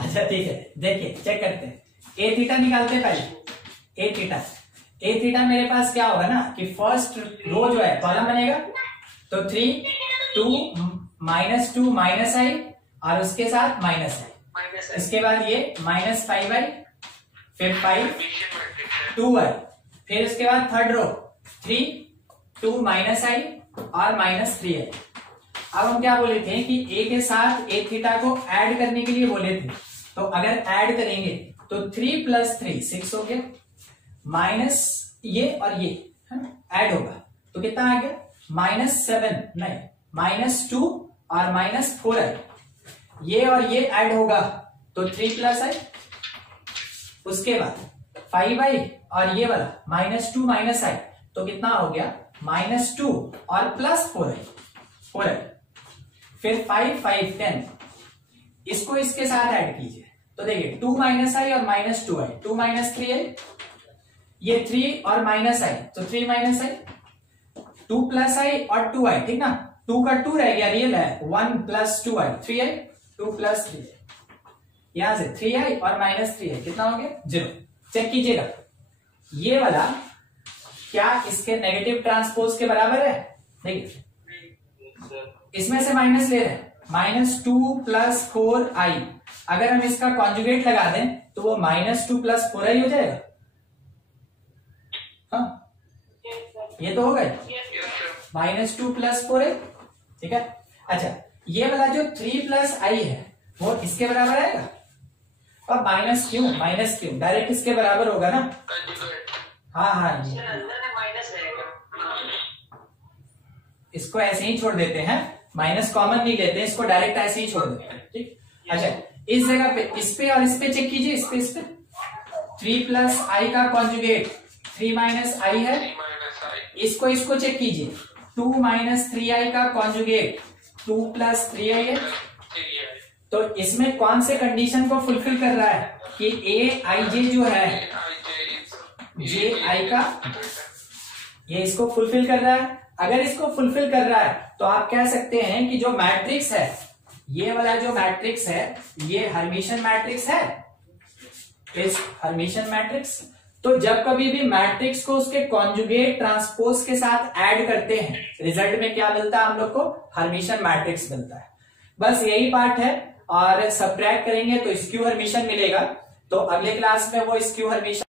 अच्छा ठीक है, देखिए चेक करते हैं, ए थीटा निकालते हैं पहले। ए थीटा मेरे पास क्या होगा ना कि फर्स्ट रो जो है कॉलम बनेगा, तो 3 2 -2 माइनस आई और उसके साथ माइनस आई, इसके बाद ये -5i, फिर 5 2i, फिर उसके बाद थर्ड रो 3 2 माइनस आई और -3i। अब हम क्या बोले थे कि a के साथ ए थीटा को ऐड करने के लिए बोले थे, तो अगर ऐड करेंगे तो 3 + 3 6 हो गया, माइनस ये और ये ऐड होगा तो कितना आ गया, -7 नहीं -2 और -4i, ये और ये ऐड होगा तो 3 + i, उसके बाद 5i और ये वाला -2 -i तो कितना हो गया, -2 और +4i, फिर 5 5 10, इसको इसके साथ ऐड कीजिए तो देखिए 2 -i और -2i, 2 - 3i, ये 3 और -i तो 3 -i, 2 + i और 2i, ठीक ना, 2 का 2 रह गया, रियल है, 1 + 2i 3i, 2 + 3i, यहां से 3i और -3i कितना हो गया 0। चेक कीजिएगा ये वाला क्या इसके नेगेटिव ट्रांसपोज के बराबर है, देखिए इसमें से माइनस ले रहे हैं, -2 + 4i, अगर हम इसका कॉन्जुगेट लगा दें तो वो -2 + 4i हो जाएगा। हाँ ये तो हो गए, -2 + 4i, ठीक है। अच्छा ये वाला जो 3 + i है वो इसके बराबर आएगा, और माइनस क्यों डायरेक्ट इसके बराबर होगा ना। हाँ इसको ऐसे ही छोड़ देते हैं, माइनस कॉमन नहीं लेते हैं, इसको डायरेक्ट ऐसे ही छोड़ देते हैं, ठीक। अच्छा इस जगह पे इस पे और इस पे चेक कीजिए, इस पे 3 + i का कॉन्जुगेट 3 - i है, इसको चेक कीजिए 2 - 3i का कॉन्जुगेट 2 + 3i है, तो इसमें कौन से कंडीशन को फुलफिल कर रहा है कि aij जो है ji का, ये इसको फुलफिल कर रहा है। अगर इसको फुलफिल कर रहा है तो आप कह सकते हैं कि जो मैट्रिक्स है, ये वाला जो मैट्रिक्स है ये हर्मिटियन मैट्रिक्स है, इस हर्मिटियन मैट्रिक्स। तो जब कभी भी मैट्रिक्स को उसके कॉन्जुगेट ट्रांसपोज के साथ ऐड करते हैं, रिजल्ट में क्या मिलता है हम लोग को? हर्मिशियन मैट्रिक्स मिलता है। बस यही पार्ट है। और सब्ट्रैक्ट करेंगे तो स्क्यू हर्मिशियन मिलेगा। तो अगले क्लास में वो स्क्यू हर्मिशियन